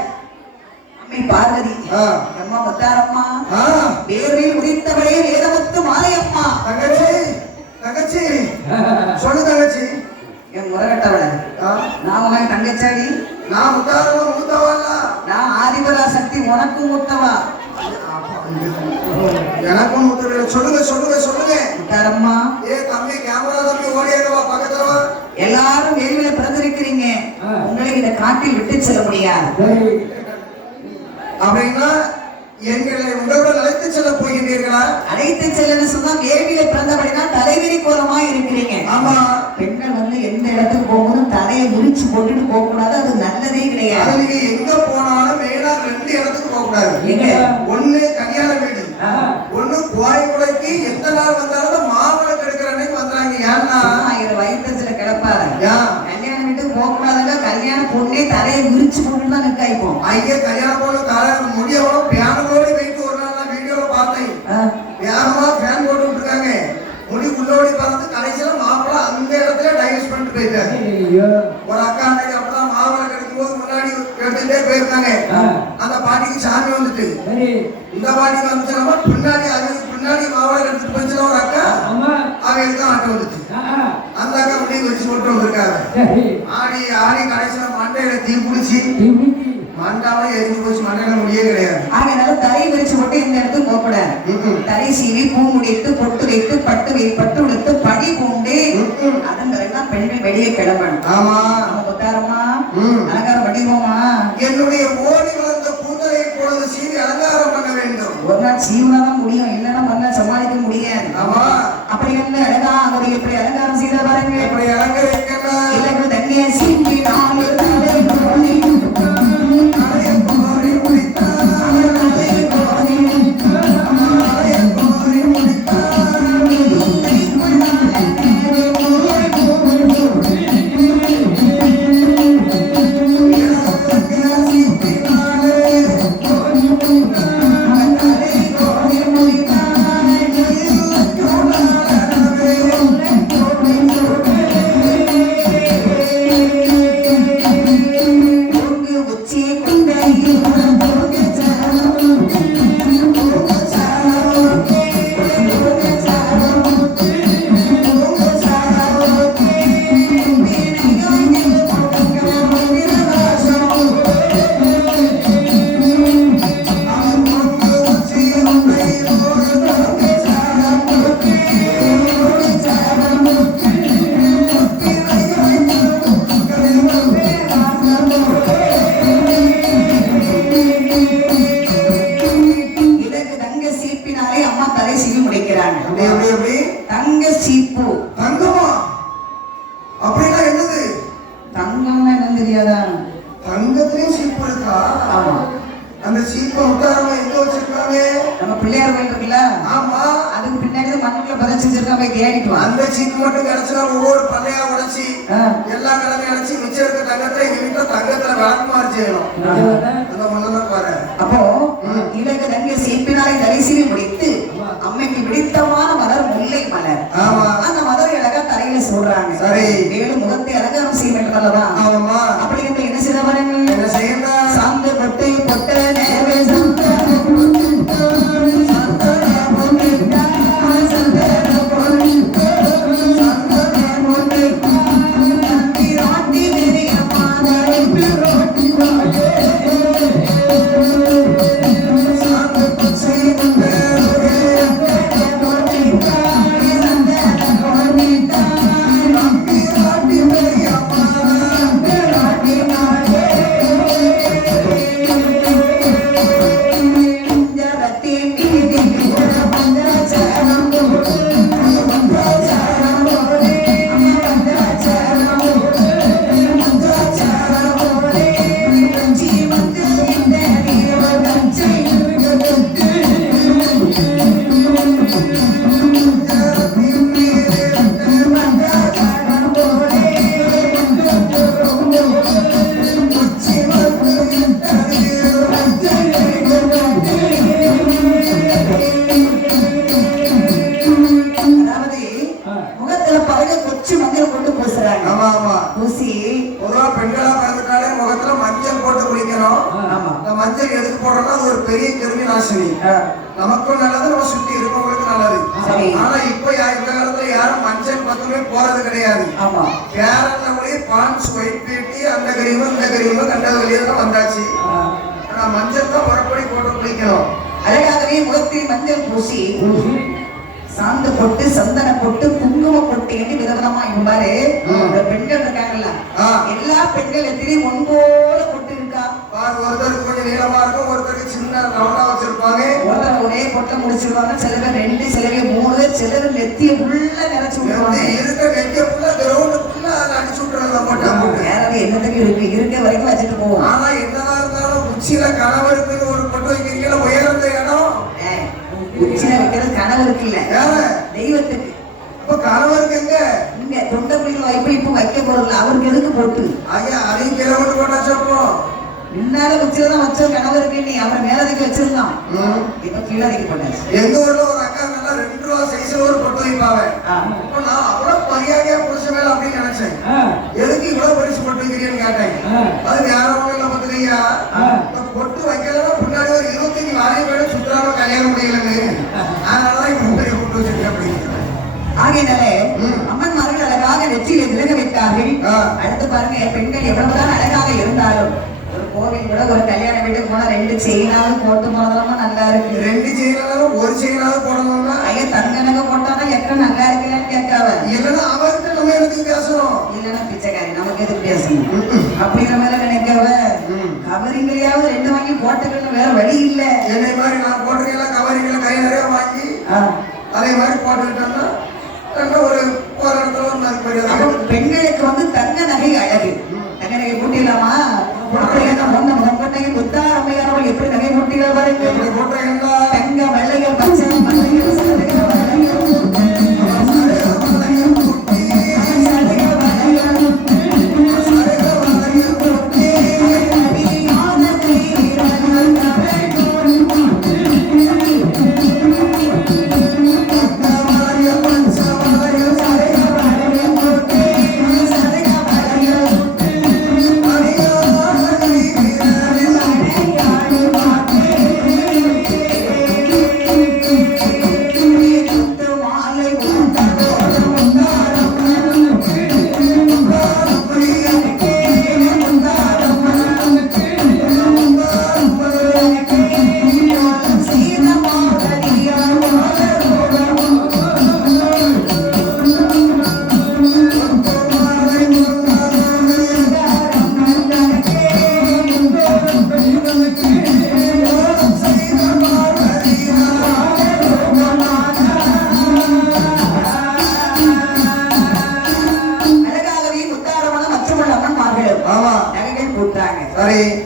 அம்மை பார்வதி. அம்மா முத்தாரம்மா, வேரில் உதித்தவளே வேதமுத்து மாலையம்மா. தங்கச்சி தங்கச்சி சொல்லு தங்கச்சி. என் முறகட்டவள நான் உனக்கு தங்கச்சாடி. நான் முத்தாரம்மா மூத்தவல்ல. நான் ஆதிபரா சக்தி உனக்கும் மூத்தவா. எனக்கும் மூத்தவ. சொல்லுங்க சொல்லுங்க சொல்லுங்க முத்தாரம்மா. ஏ தம்பி கேமரா தம்பி ஓடியாங்கவா பக்கத்துல வா. எல்லாரும் வேலியில பிறந்திருக்கிறீங்க, உங்களை இந்த காட்டில் விட்டு செல்ல முடியாது. அப்படின்னா எங்களை உங்களோட அழைத்து செல்ல போகின்றீர்களா? அழைத்து செல்லுன்னு சொன்னா வேலியில பிறந்தபடினா தலைவிரி கோலமா இருக்கிறீங்க. ஆமா. பெண்கள் வந்து எந்த இடத்துக்கு போகணும் தலையை விரிச்சு போட்டுட்டு போக கூடாது, அது நல்லதே கிடையாது. நீங்க எங்க போனாலும் மெயினா 2 இடத்துக்கு போக கூடாது. எங்க? ஒண்ணு கல்யாண வீடு, ஒண்ணு கோயிலுக்கு. எத்தனை நாள் வந்தாலும் மாவிளக்கு எடுக்கிற அன்னைக்கு வந்துறாங்க. ஏன்னா இது வயிற்றுல கிடப்பாரு. ஏன் கல்யாண வீட்டுக்கு போக கூடாதுங்க. கல்யாண பொண்ணே தலையை விரிச்சு போட்டுட்டு தான் நிற்காய்ப்போம். ஐயா கல்யாண பொண்ணு கால முடியவும் பியானோட போயிட்டு ஒரு நாள் நான் வீடியோல பார்த்தேன். வேகமா ஃபேன் போட்டு விட்டுருக்காங்க. முடி உள்ளோடி பார்த்து கடைசியில மாப்பிள்ள அந்த இடத்துல டைவர்ஸ் பண்ணிட்டு போயிருக்காங்க. ஒரு அக்கா அன்னைக்கு அப்பதான் மாவிளக்கு எடுக்கும் போது முன்னாடி எடுத்துட்டே போயிருக்காங்க. அந்த பாட்டிக்கு சாமி வந்துட்டு இந்த பாட்டிக்கு வந்துச்சுன்னா பின்னாடி அதுக்கு பின்னாடி மாவிளக்கு எடுத்துட்டு போச்சுன்னா ஒரு அக்கா அவங்க தான் ஆட்டம் வந்துச்சு. அந்த அக்கா முடிவு வச்சு போட்டு வந்திருக்காங்க. ஆடி ஆடி கடைசியில மண்டையில தீ பிடிச்சி மண்டாவே எரிஞ்சு போச்சு. மண்டையில முடியே கிடையாது. ஆகையால தலை விரிச்சு போட்டு இந்த இடத்துக்கு போகக்கூடாது. தலை சீவி பூ முடித்து பொட்டு வைத்து பட்டு உடுத்து படி பூண்டு அதன் பிறகுதான் பெண்கள் வெளியே கிளம்பணும். ஆமா. முத்தாரம்மா அலங்காரம் பண்ணிடுவோமா? என்னுடைய ஓடி வளர்ந்த கூந்தலை பொழுது சீவி அலங்காரம் பண்ண வேண்டும். ஒரு நாள் சீவனாதான் முடியும், இல்லைன்னா மறுநாள் சமாளிக்க முடியாது. ஆமா. அப்படி வந்து அழகா அவர் எப்படி அலங்காரம் செய்த பாருங்க. எப்படி அலங்கரிக்கணும்? இலக்கு தண்ணிய சீவி நாலு தங்க சீப்பு. தங்கமா? அப்படின்னா என்னது? தங்கம்னா என்ன தெரியாதா? தங்கத்திலேயும் சீப்பு இருக்கா? ஆமா. அந்த சீப்பை உத்தாரமா எங்க வச்சிருக்காங்க? நம்ம பிள்ளையார் கோயில் இருக்குல்ல? ஆமா. அதுக்கு பின்னாடி மண்ணுக்குள்ள பதச்சு வச்சிருக்கா, போய் தேடிட்டு வா. அந்த சீப்பு மட்டும் கிடைச்சா ஒவ்வொரு பள்ளையா உடைச்சி எல்லா கிழமையும் அடைச்சி மிச்சம் இருக்க தங்கத்தை எங்க வீட்டுல தங்கத்துல விளக்குமாறு செய்யணும். அந்த மண்ணதான் பாரு. அப்போ இலக்கு தங்க சீப்பினாலே தரிசீவி முடித்து அம்மைக்கு பிடித்தமான மலர் முல்லை மலர். ஆமா. அந்த மலர் அழகா தலையில சொல்றாங்க. சரி. வேலு முகத்தை அலங்காரம் செய்ய வேண்டும் அல்லவா? ஆமா. அப்படி வந்து என்ன செய்த பாருங்க. என்ன செய்யணும்? சாந்து பொட்டு பொட்ட நேவேசம் சாந்து பச்சை கிருமி நாசினி. நமக்கும் நல்லது, நம்ம சுத்தி இருக்கவங்களுக்கு நல்லது. சரி. ஆனா இப்ப இந்த காலத்துல யாரும் மஞ்சள் பக்கமே போறது கிடையாது. ஆமா. கேரளா மொழி பான்ஸ் ஒயிட் பியூட்டி அந்த கரியும் இந்த கரியும் கண்டது வெளியே தான் வந்தாச்சு. ஆனா மஞ்சள் தான் முறைப்படி போட்டு குளிக்கணும். அழகாகவே முகத்தில் மஞ்சள் பூசி சாந்து போட்டு சந்தன போட்டு குங்கும போட்டு விதவிதமா இவ்வாறு பெண்கள் இருக்காங்கல்ல, எல்லா பெண்கள் எத்திலையும் ஒன்போல போட்டு இருக்கா. ஒருத்தருக்கு கொஞ்சம் நீளமா இருக்கும், ஒருத்தருக்கு சின்ன ரவுண்டா வச்சிருப்பாங்க, ஒருத்தர் ஒரே பொட்டை முடிச்சிருவாங்க, சில பேர் 2 சில பேர் 3 சிலர் நெத்திய உள்ள நிறைச்சு விட்டுருவாங்க. இருக்க நெத்திய ஃபுல்லா கிரவுண்ட் ஃபுல்லா அதை அடிச்சு விட்டுறத போட்டு வேறது என்னத்துக்கு இருக்க வரைக்கும் வச்சுட்டு போவோம். ஆனா என்னதான் இருந்தாலும் உச்சியில கணவருக்கு ஒரு பொட்டு வைக்கிறீங்களா, உயர்ந்த இடம் உச்சியில வைக்கிறது கணவருக்கு இல்ல, தெய்வத்துக்கு. இப்ப கணவருக்கு எங்க இங்க தொண்டை குழியில் வைப்பு இப்ப வைக்க போறதில்ல, அவருக்கு எதுக்கு போட்டு ஐயா அதையும் கிலோமீட்டர் போட்டாச்சப்போ முன்னால உச்சில தான் வச்சோம் கணவருக்கு, நீ அவரை மேலதைக்கு வச்சிருந்தான், இப்ப கீழதைக்கு போட்டாச்சு. எங்க ஊர்ல ஒரு அக்கா நல்லா 2 ரூபா சைஸ்ல ஒரு பொட்டு வைப்பாங்க. அப்ப நான் அவ்வளவு மரியாதையா புருஷ மேல அப்படின்னு நினைச்சேன். எதுக்கு இவ்வளவு பரிசு பொட்டு வைக்கிறீன்னு கேட்டேன். அது யாரும் இல்ல பாத்துக்கையா, பொட்டு வைக்கலாம் முன்னாடி ஒரு 25 வாரிய பேரு சுத்தராம கல்யாணம் முடியலங்க, அதனாலதான் இப்ப பெரிய பொட்டு வச்சிருக்கேன் அப்படின்னு. ஆகையினாலே அம்மன்மார்கள் அழகாக நெற்றியில விலக வைத்தார்கள். அடுத்து பாருங்க, பெண்கள் எவ்வளவுதான் அழகாக இருந்தாலும் ஒரு கோவில் கூட ஒரு கல்யாண வீட்டுக்கு போனா 2 செயினாவது போட்டு போனதெல்லாம் நல்லா இருக்கு. 2 செயினாலும் ஒரு செயினாவது போடணும்னா ஐயா தங்க நகை போட்டானா எக்க நல்லா இருக்குன்னு கேட்காவ. இல்லைன்னா அவர்கிட்ட நம்ம எதுக்கு பேசணும், இல்லைன்னா பிச்சைக்காரி நமக்கு எதுக்கு பேசணும் அப்படிங்கிற மாதிரி நினைக்காவ. கவரிங்களையாவது 2 வாங்கி போட்டுக்கணும், வேற வழி இல்ல. என்னை மாதிரி நான் போட்டிருக்கேன் கவரிங்களை கை நிறைய வாங்கி அதே மாதிரி போட்டுக்கிட்டோம்னா ஒரு இடத்துல ஒரு மதிப்பு. பெண்களுக்கு வந்து தங்க நகை அழகு, தங்க நகை போட்டிடலாமா? முத்தாரம்மையானவள் எப்படி நகை போட்டிகள் பாருங்க, தங்க வெள்ளைகள் பச்சை மல்லைகள்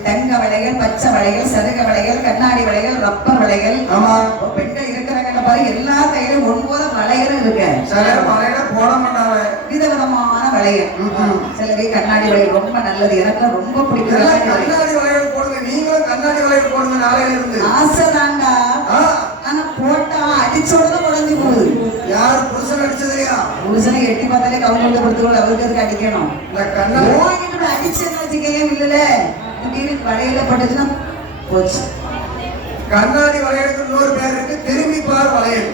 தங்க வளையல் பச்சை வளையல் சருக வளையல் கண்ணாடி வளையல் ரப்பர் வளையல். பெண்கள் இருக்கிறாங்க பாரு, எல்லா கையிலும் 9 வளையலும் இருக்கு. போட மாட்டாங்க விதவிதமான வளையல். சிலவே கண்ணாடி வளையல் ரொம்ப நல்லது, எனக்கு ரொம்ப பிடிக்கும். கண்ணாடி வளையல் போடுங்க, நீங்களும் கண்ணாடி வளையல் போடுங்க. நாளையில இருந்து ஆசைதாண்டா, ஆனா போட்டா அடிச்சோட உடஞ்சி போகுது. யார் புருஷன் அடிச்சதுலையா? புருஷனை எட்டி பார்த்தாலே கவுண்ட் கொடுத்து அவருக்கு அதுக்கு அடிக்கணும். அடிச்சேன்னு வச்சுக்கையே இல்லல, திடீர்னு வளையல பட்டுச்சுன்னா போச்சு. கண்ணாடி வளையலுக்கு இன்னொரு பேர் இருக்கு, திரும்பி பார் வளையல்.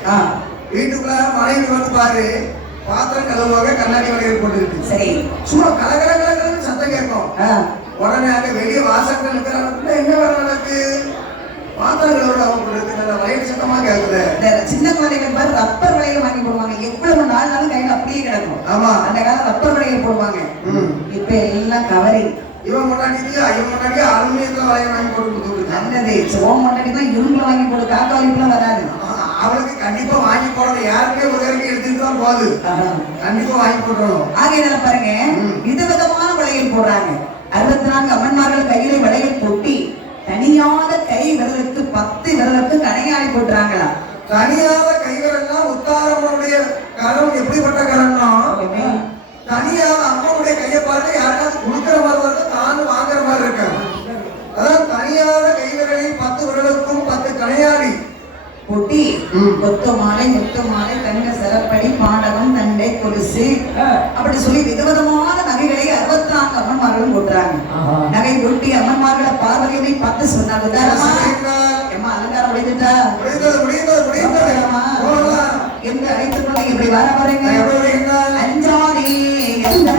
வீட்டுக்குள்ள மனைவி வந்து பாரு, பாத்திரம் கழுவுவாங்க, கண்ணாடி வளையல் போட்டுக்கிட்டு சரி சும்மா கலகலகலன்னு சத்தம் கேட்கும். உடனே அங்க வெளியே வாசல்கள் இருக்கிறாங்க, என்ன வேலை நடக்கு, பாத்திரங்களோட அவங்க வளையல் சத்தமா கேட்குது. சின்ன குழந்தைகள் பாரு ரப்பர் வளையல் வாங்கி போடுவாங்க, எவ்வளவு நாள் கையில அப்படியே கிடக்கும். ஆமா, அந்த காலம் ரப்பர் வளையல் போடுவாங்க. இப்ப எல்லாம் கவரிங். இவன் முன்னாடி அலுமினியத்துல வளையல் வாங்கி போட்டு கொடுத்து நல்லது. சோம் முன்னாடி தான் இரும்புல வாங்கி போடு, காக்கா வலிப்புலாம் வராது. அவளுக்கு கண்டிப்பா வாங்கி போடணும், யாருமே ஒரு கறிக்கு எடுத்துட்டு தான் போகுது, கண்டிப்பா வாங்கி போடணும். ஆகையினால பாருங்க, விதவிதமான வளையல் போடுறாங்க. 64 அம்மன்மார்கள் கையில வளையல் போட்டி தனியாத கை விரலுக்கு 10 விரலுக்கு கணையாளி போட்டுறாங்களா. தனியாத கை விரல்னா உத்தாரம்மனுடைய கரம் எப்படிப்பட்ட கரம்னா, தனியாத அம்மாவுடைய கையை பார்த்து யாருக்காவது கொடுக்குற மாதிரி இருக்கு, தானும் வாங்குற மாதிரி இருக்காங்க. அதான் தனியாத கை விரலில் 10 விரலுக்கும் 10 கணையாளி பொட்டி கொத்து மாலை முத்து மாலை தங்க சிறப்படி பாடகம் தண்டை கொலுசு அப்படி சொல்லி விதவிதமான நகைகளை 64 அம்மன்மார்களும் போட்டுறாங்க. நகை ஒட்டி அம்மன்மார்களை பார்வதியை பார்த்து சொன்னாங்க, அலங்கார முடிஞ்சுட்டா முடிந்தது போகலாம். எங்க அழைத்துக் கொண்டு இப்படி வர வரீங்க எப்படி வரீங்க? அஞ்சாதி எந்த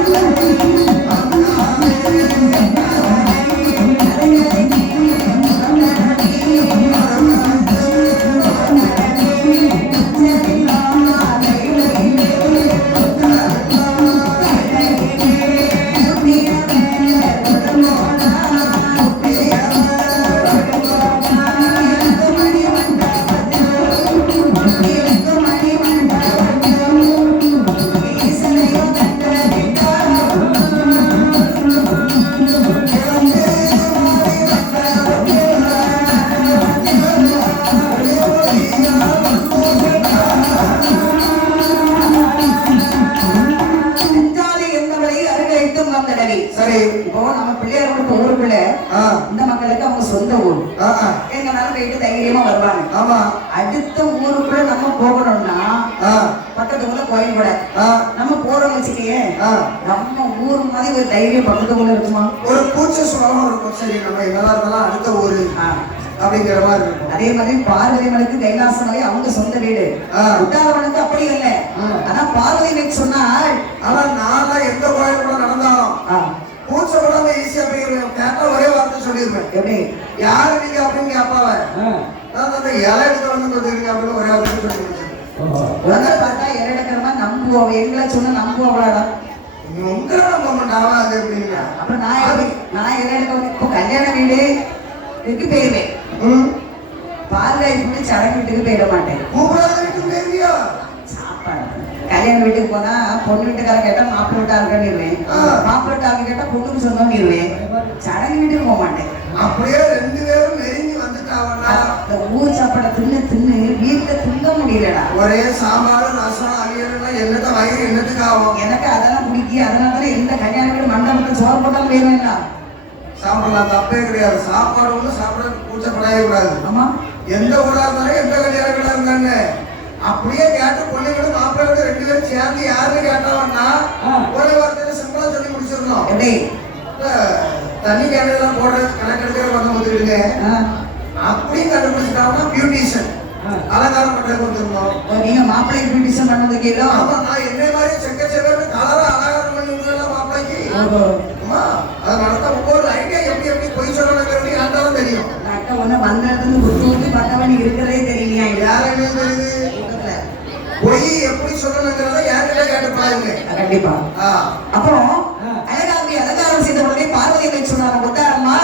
சரி. இப்போ நம்ம பிள்ளையார் கொடுத்த ஊருக்குள்ள இந்த மக்களுக்கு அவங்க சொந்த ஊர் எங்கனால போயிட்டு தைரியமா வருவாங்க. ஆமா. அடுத்த ஊருக்குள்ள நம்ம போகணும்னா பக்கத்துக்குள்ள கோயில் கூட நம்ம போறோம் வச்சுக்கே நம்ம ஊர் மாதிரி ஒரு தைரியம் பக்கத்துக்குள்ள இருக்குமா? ஒரு பூச்ச சுலபம் இருக்கும். சரி நம்ம என்னதான் இருந்தாலும் அடுத்த ஊரு அப்படிங்கிற மாதிரி இருக்கும். அதே மாதிரி பார்வதி மலைக்கு கைலாச மலை அவங்க சொந்த வீடு. உத்தாரவனுக்கு அப்படி இல்லை. ஆனா பார்வதி மலைக்கு சொன்னால் ஆனா நான் எந்த கோயில் கூட நடந்தாலும் பூச்ச விடாம ஈஸியா போயிருவேன். கேட்டா ஒரே வார்த்தை சொல்லிடுவேன். எப்படி யாரு நீங்க அப்படின்னு கேட்பாவ நான் அந்த இலை எடுத்து வந்து வந்துருங்க அப்படின்னு ஒரே வார்த்தை சொல்லி உங்களை பார்த்தா இறடக்கிறமா நம்புவோம். எங்களை சொன்னா நம்புவாங்களா? உங்களை நம்ப மாட்டாவா? அது எப்படிங்க? அப்புறம் நான் இலை எடுக்க இப்போ கல்யாண வீடு இதுக்கு போயிருவேன். பார்வதி வீட்டு சடங்கு வீட்டுக்கு போயிட மாட்டேன். கூப்பிடாத வீட்டுக்கு போயிருவியா? சாப்பாடு கல்யாண வீட்டுக்கு போனா பொண்ணு வீட்டுக்காரன் கேட்டா மாப்பிள்ளை வீட்டாருக்கேன். மாப்பிள்ளை வீட்டாருக்கு கேட்டா பொண்ணுக்கு சொந்தம் இருவேன். சடங்கு வீட்டுக்கு போக மாட்டேன். அப்படியே ரெண்டு பேரும் நெருங்கி வந்துட்டாவா? ஊர் சாப்பாடை தின்னு வீட்டுல திங்க முடியலடா. ஒரே சாம்பார் ரசம் அவியல் என்னத்த வயிறு என்னத்துக்கு ஆகும்? எனக்கு அதெல்லாம் பிடிக்கும். அதனால எந்த கல்யாண வீடு மண்டபத்துல சோறு போட்டாலும் வேணும்னா சாப்பிடலாம், தப்பே கிடையாது. சாப்பாடு ஒண்ணு சாப்பிட கூச்சப்படவே கூடாது. ஆமா. எந்த ஊரா இருந்தாலும் எந்த கல்யாண வீடா இருந்தாங்க அப்படியே கேட்டு பொண்ணுங்களும் மாப்பிள்ளை ரெண்டு பேரும் சேர்ந்து யாருன்னு கேட்டாங்கன்னா ஒரே வார்த்தையில சிம்பிளா சொல்லி முடிச்சிடணும். எப்படி தண்ணி கேட்டதெல்லாம் போடுறது கணக்கெடுக்கிற வந்து வந்துடுங்க அப்படியும் கண்டுபிடிச்சிட்டாங்கன்னா பியூட்டிஷியன் அலங்காரம் பண்றது வந்துடணும். நீங்க மாப்பிள்ளை பியூட்டிஷியன் பண்ணதுக்கு ஆமா. நான் என்ன மாதிரி செக்கச்செவர்னு கலரா அலங்காரம் பண்ணி விட்டுலாம் மாப்பிள்ளைக்கு. ஆமா. அதை நடத்த ஒவ்வொரு ஐடியா எப்படி பொய் சொல்லணுங்கிறது யாருந்தாலும் தெரியும். அக்கா ஒண்ணு வந்ததுன்னு குத்து ஊத்தி பார்த்தவன் இருக்கிறதே தெரியலையா? யாருமே தெரியுது. பொய் எப்படி சொல்லணுங்கிறத யார்கிட்ட கேட்டு பாருங்க. கண்டிப்பா. அப்போ அழகாவி அலங்காரம் செய்த உடனே பார்வதி அம்மை சொன்னாங்க, முத்தாரம்மா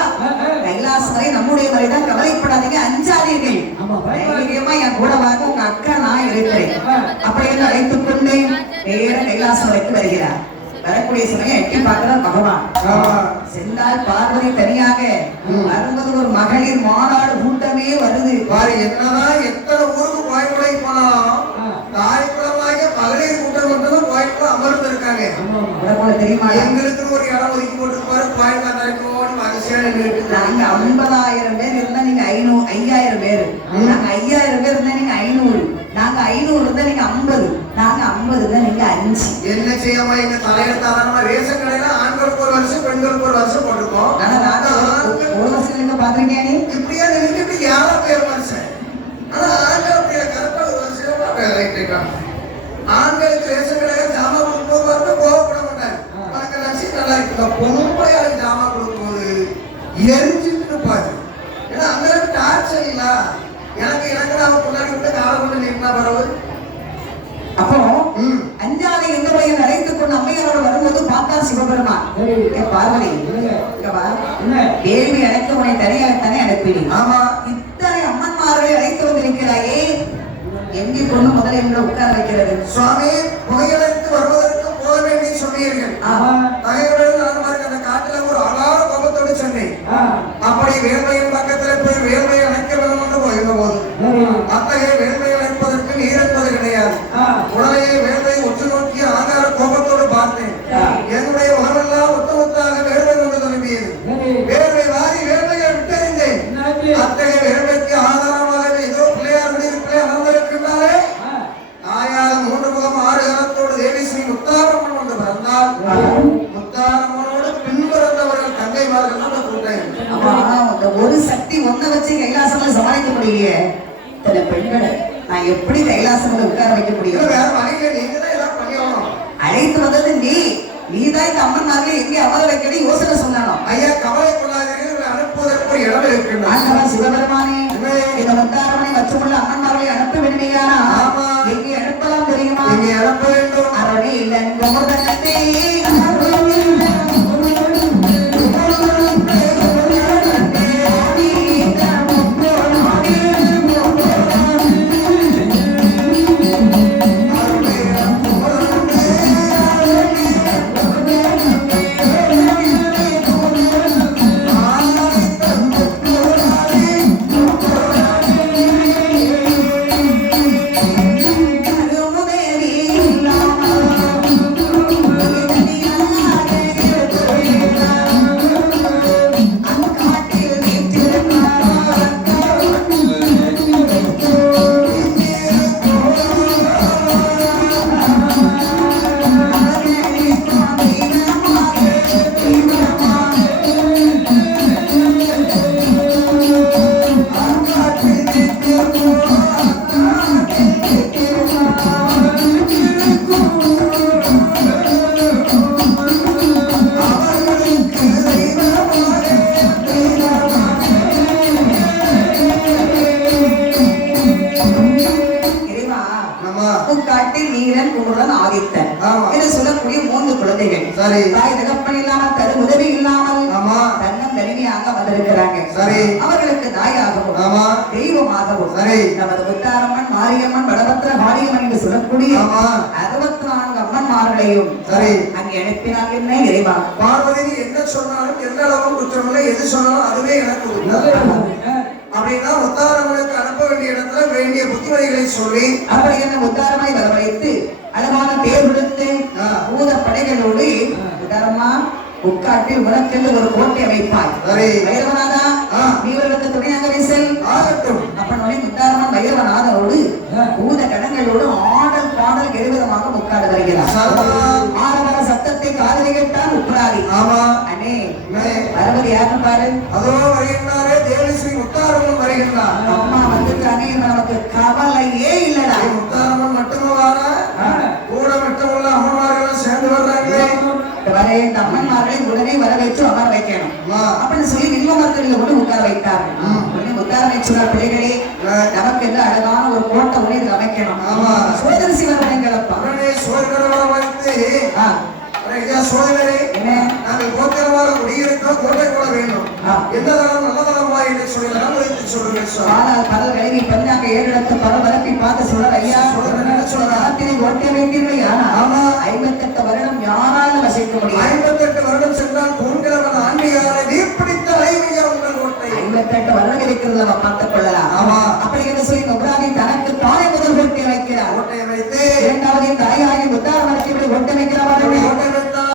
கைலாச மலை நம்முடைய மலை தான், கவலைப்படாதீங்க, அஞ்சாதீர்கள். தைரியமா என் கூட வாங்க, உங்க அக்கா நான் இருக்கிறேன். அப்படி என்று அழைத்துக் கொண்டு நேர கைலாச மலைக்கு வருகிறார். வரக்கூடிய சமயம் எட்டி பார்க்கிறார் பகவான். சென்றால் பார்வதி தனியாக வரும்போது ஒரு மகளிர் மாநாடு கூட்டமே வருது. பாரு என்னதான் எத்தனை ஊருக்கு கோயில்களை போனாலும் தாய்க்குளமாக மகளிர் கூட்டம் மட்டும்தான் கோயிலுக்குள்ள அமர்ந்து இருக்காங்க. தெரியுமா? எங்களுக்கு ஒரு இடம் ஒதுக்கி போட்டு பாரு கோயில் காத்தாடி மகிழ்ச்சியா நின்றுட்டு. நாங்க 50,000 பேர் இருந்தா நீங்க 5000 பேர். நாங்க 5000 பேர் இருந்தா நீங்க 500. நாங்க 500 இருந்தா நீங்க 50. நாங்க 50 தான் நீங்க 5. என்ன செய்யாம எங்க தலையெடுத்தாதான ரேஷன் கடையில ஆண்களுக்கு ஒரு வருஷம் பெண்களுக்கு ஒரு வருஷம் போட்டுருக்கோம். ஆனா நான் ஒரு வருஷம் நீங்க பாத்திருக்கீங்க. நீ இப்படியா நினைக்க இப்படி யாரா பேர் வருஷம். ஆனா ஆண்கள் அப்படியே கரெக்டா ஒரு வருஷம் ஆண்களுக்கு ரேஷன் கடையில ஜாமான் கொடுக்கும் போது போகப்பட மாட்டாங்க. நல்லா இருக்கு. பொம்பளையாளுக்கு ஜாமான் கொடுக்கும் போது எரிஞ்சுட்டு பாரு. ஏன்னா அந்த அளவுக்கு டார்ச்சர் இல்ல. எனக்கு அவன் முன்னாடி விட்டு காலை கொண்டு நீட்டினா பரவு. அப்போ அஞ்சாலை எந்த பையன் அழைத்துக் கொண்டு அம்மையாரோட வரும்போது பார்த்தா சிவபெருமான் பார்வதி வேள்வி அழைத்து உன்னை தனியாகத்தானே அனுப்பினேன். ஆமா. இத்தனை அம்மன்மார்களை அழைத்து வந்திருக்கிறாயே, எங்கே கொண்டு முதல்ல எங்களை உட்கார வைக்கிறது? சுவாமி புகையழைத்து வருவதற்கு போக வேண்டிய சொன்னீர்கள். தகையுடன் நான் அந்த காட்டில ஒரு அழகான கோபத்தோடு சொன்னேன். அப்படி வேள்மையின் பக்கத்துல போய் வேள்மையை அணைக்க வேண்டும் என்று போயிருந்த போது அத்தகைய வேள்மையை அணைப்பதற்கு நீர் என்பது கிடையாது. உடனே வேள்மையை உற்று நோக்கி ஆகார கோபத்தோடு பார்த்தேன். என்னுடைய உணவெல்லாம் ஒட்டுமொத்தாக வேள்மை கொண்டு திரும்பியது. வேள்மை வாரி வேள்மையை விட்டறிந்தேன். அத்தகைய வேள்மைக்கு ஆதாரமாக ஏதோ பிள்ளையார் பிள்ளையார் அமர்ந்திருக்கின்றாரே. தாயார் 3 முகம் 6 இத்தனை பெண்களை நான் எப்படி கைலாசங்களை உட்கார வைக்க இல்ல, முடியும்? வேற வழியில நீங்க தான் ஏதாவது பண்ணியாகணும். அழைத்து வந்தது நீதான் இந்த அம்மன்மார்களை எங்கே அமர வைக்கணும் யோசனை சொன்னானோ. ஐயா கவலைப்படாதீர்கள், உங்களை அனுப்புவதற்கு ஒரு இடம் இருக்கின்றது. ஆண்டவா சிவபெருமானே, இந்த முத்தாரமனை மற்றுமுள்ள அம்மன்மார்களை அனுப்ப விடுமையானா ஆமா. எங்கே அனுப்பலாம் தெரியுமா? நீங்க அனுப்ப வேண்டும். அரணி இல்லங்க முதலத்தே காட்டில் நீரன் குமரன் ஆதித்தன் ஆமா. என்று சொல்லக்கூடிய 3 குழந்தைகள். சரி. தாய் தகப்பன் இல்லாமல் தரு உதவி இல்லாமல் ஆமா. தன்னம் தனிமையாக வந்திருக்கிறாங்க. சரி. அவர்களுக்கு தாயாகவும் ஆமா. தெய்வமாகவும் சரி. நமது முத்தாரம்மன் மாரியம்மன் வடபத்திர காளியம்மன் என்று சொல்லக்கூடிய ஆமா. 64 அம்மன்மார்களையும் சரி. அங்கே அனுப்பினார் என்ன இறைவா. பார்வதி என்ன சொன்னாலும் எந்த அளவும் குற்றமில்லை, எது சொன்னாலும் அதுவே எனக்கு உண்டு. அப்படின்னா முத்தாரம்மனுக்கு அனுப்ப வேண்டிய இடத்துல வேண்டிய புத்திமதிகளை சொல்லி அப்படி என்ன முத்தாரமாய் வரவழைத்து அழகான தேர் விடுத்து பூத படைகளோடு முத்தாரம்மா உட்காட்டில் உனக்கென்று ஒரு கோட்டை வைப்பாய். சரி. வைரவநாதா நீ இவர்களுக்கு துணையாக வீசல் ஆகட்டும். அப்படி முத்தாரம்மன் வைரவநாதரோடு பூத கடங்களோடு ஆடல் பாடல் கெடுவிதமாக முக்காடு வருகிறார். ஆரவர சத்தத்தை காதலி கேட்டால் உப்ராதி. ஆமா. அண்ணே வருவது யாருன்னு பாரு. அதோ வருகின்றாரே தேவி ஸ்ரீ முத்தாரம்மன் வருகின்றார். அம்மா வந்துட்டானே நமக்கு கவலையே இல்லடா. முத்தாரம்மன் மட்டுமே வாரா, கூட மட்டுமல்ல அம்மன்மார்கள் சேர்ந்து வர்றாங்களே. இந்த அம்மன்மார்களை உடனே வர வச்சு அமர வைக்கணும் அப்படின்னு சொல்லி வில்வமரத்தில் கொண்டு உட்கார வைத்தார்கள். உடனே உட்கார வச்சுள்ள பிள்ளைகளே நமக்கு என்று அழகான ஒரு கோட்டை உடனே அமைக்கணும். சோதனை சிவன் கிளப்பா உடனே சோதனை வைத்து சோதனை நாங்கள் கோத்திரமாக குடியிருக்கோம், கோட்டை கூட வேண்டும். எந்த தரம் நல்ல தரமா என்று சொல்லலாம் சொல்லுங்கள். பல கல்வி பண்ணாங்க 7 இடத்து பரபரப்பை பார்த்து சொல்ற ஐயா சொல்றத்தினை ஓட்ட வேண்டியவர்களா? ஆமா. 58 வருடம் யாராலும் வசிக்க முடியும். 58 வருடம் சென்றால் பொன்கிழவன் ஆண்டியாரை நீர்பிடித்த ஐமையா உங்கள் கோட்டை. 58 வருடம் இருக்கிறது நம்ம பார்த்துக் கொள்ளலாம். ஆமா. அப்படி என்று சொல்லி நொபராணி தனக்கு தானே முதல் கோட்டை வைக்கிறார். கோட்டை வைத்து 2வது தாயாய்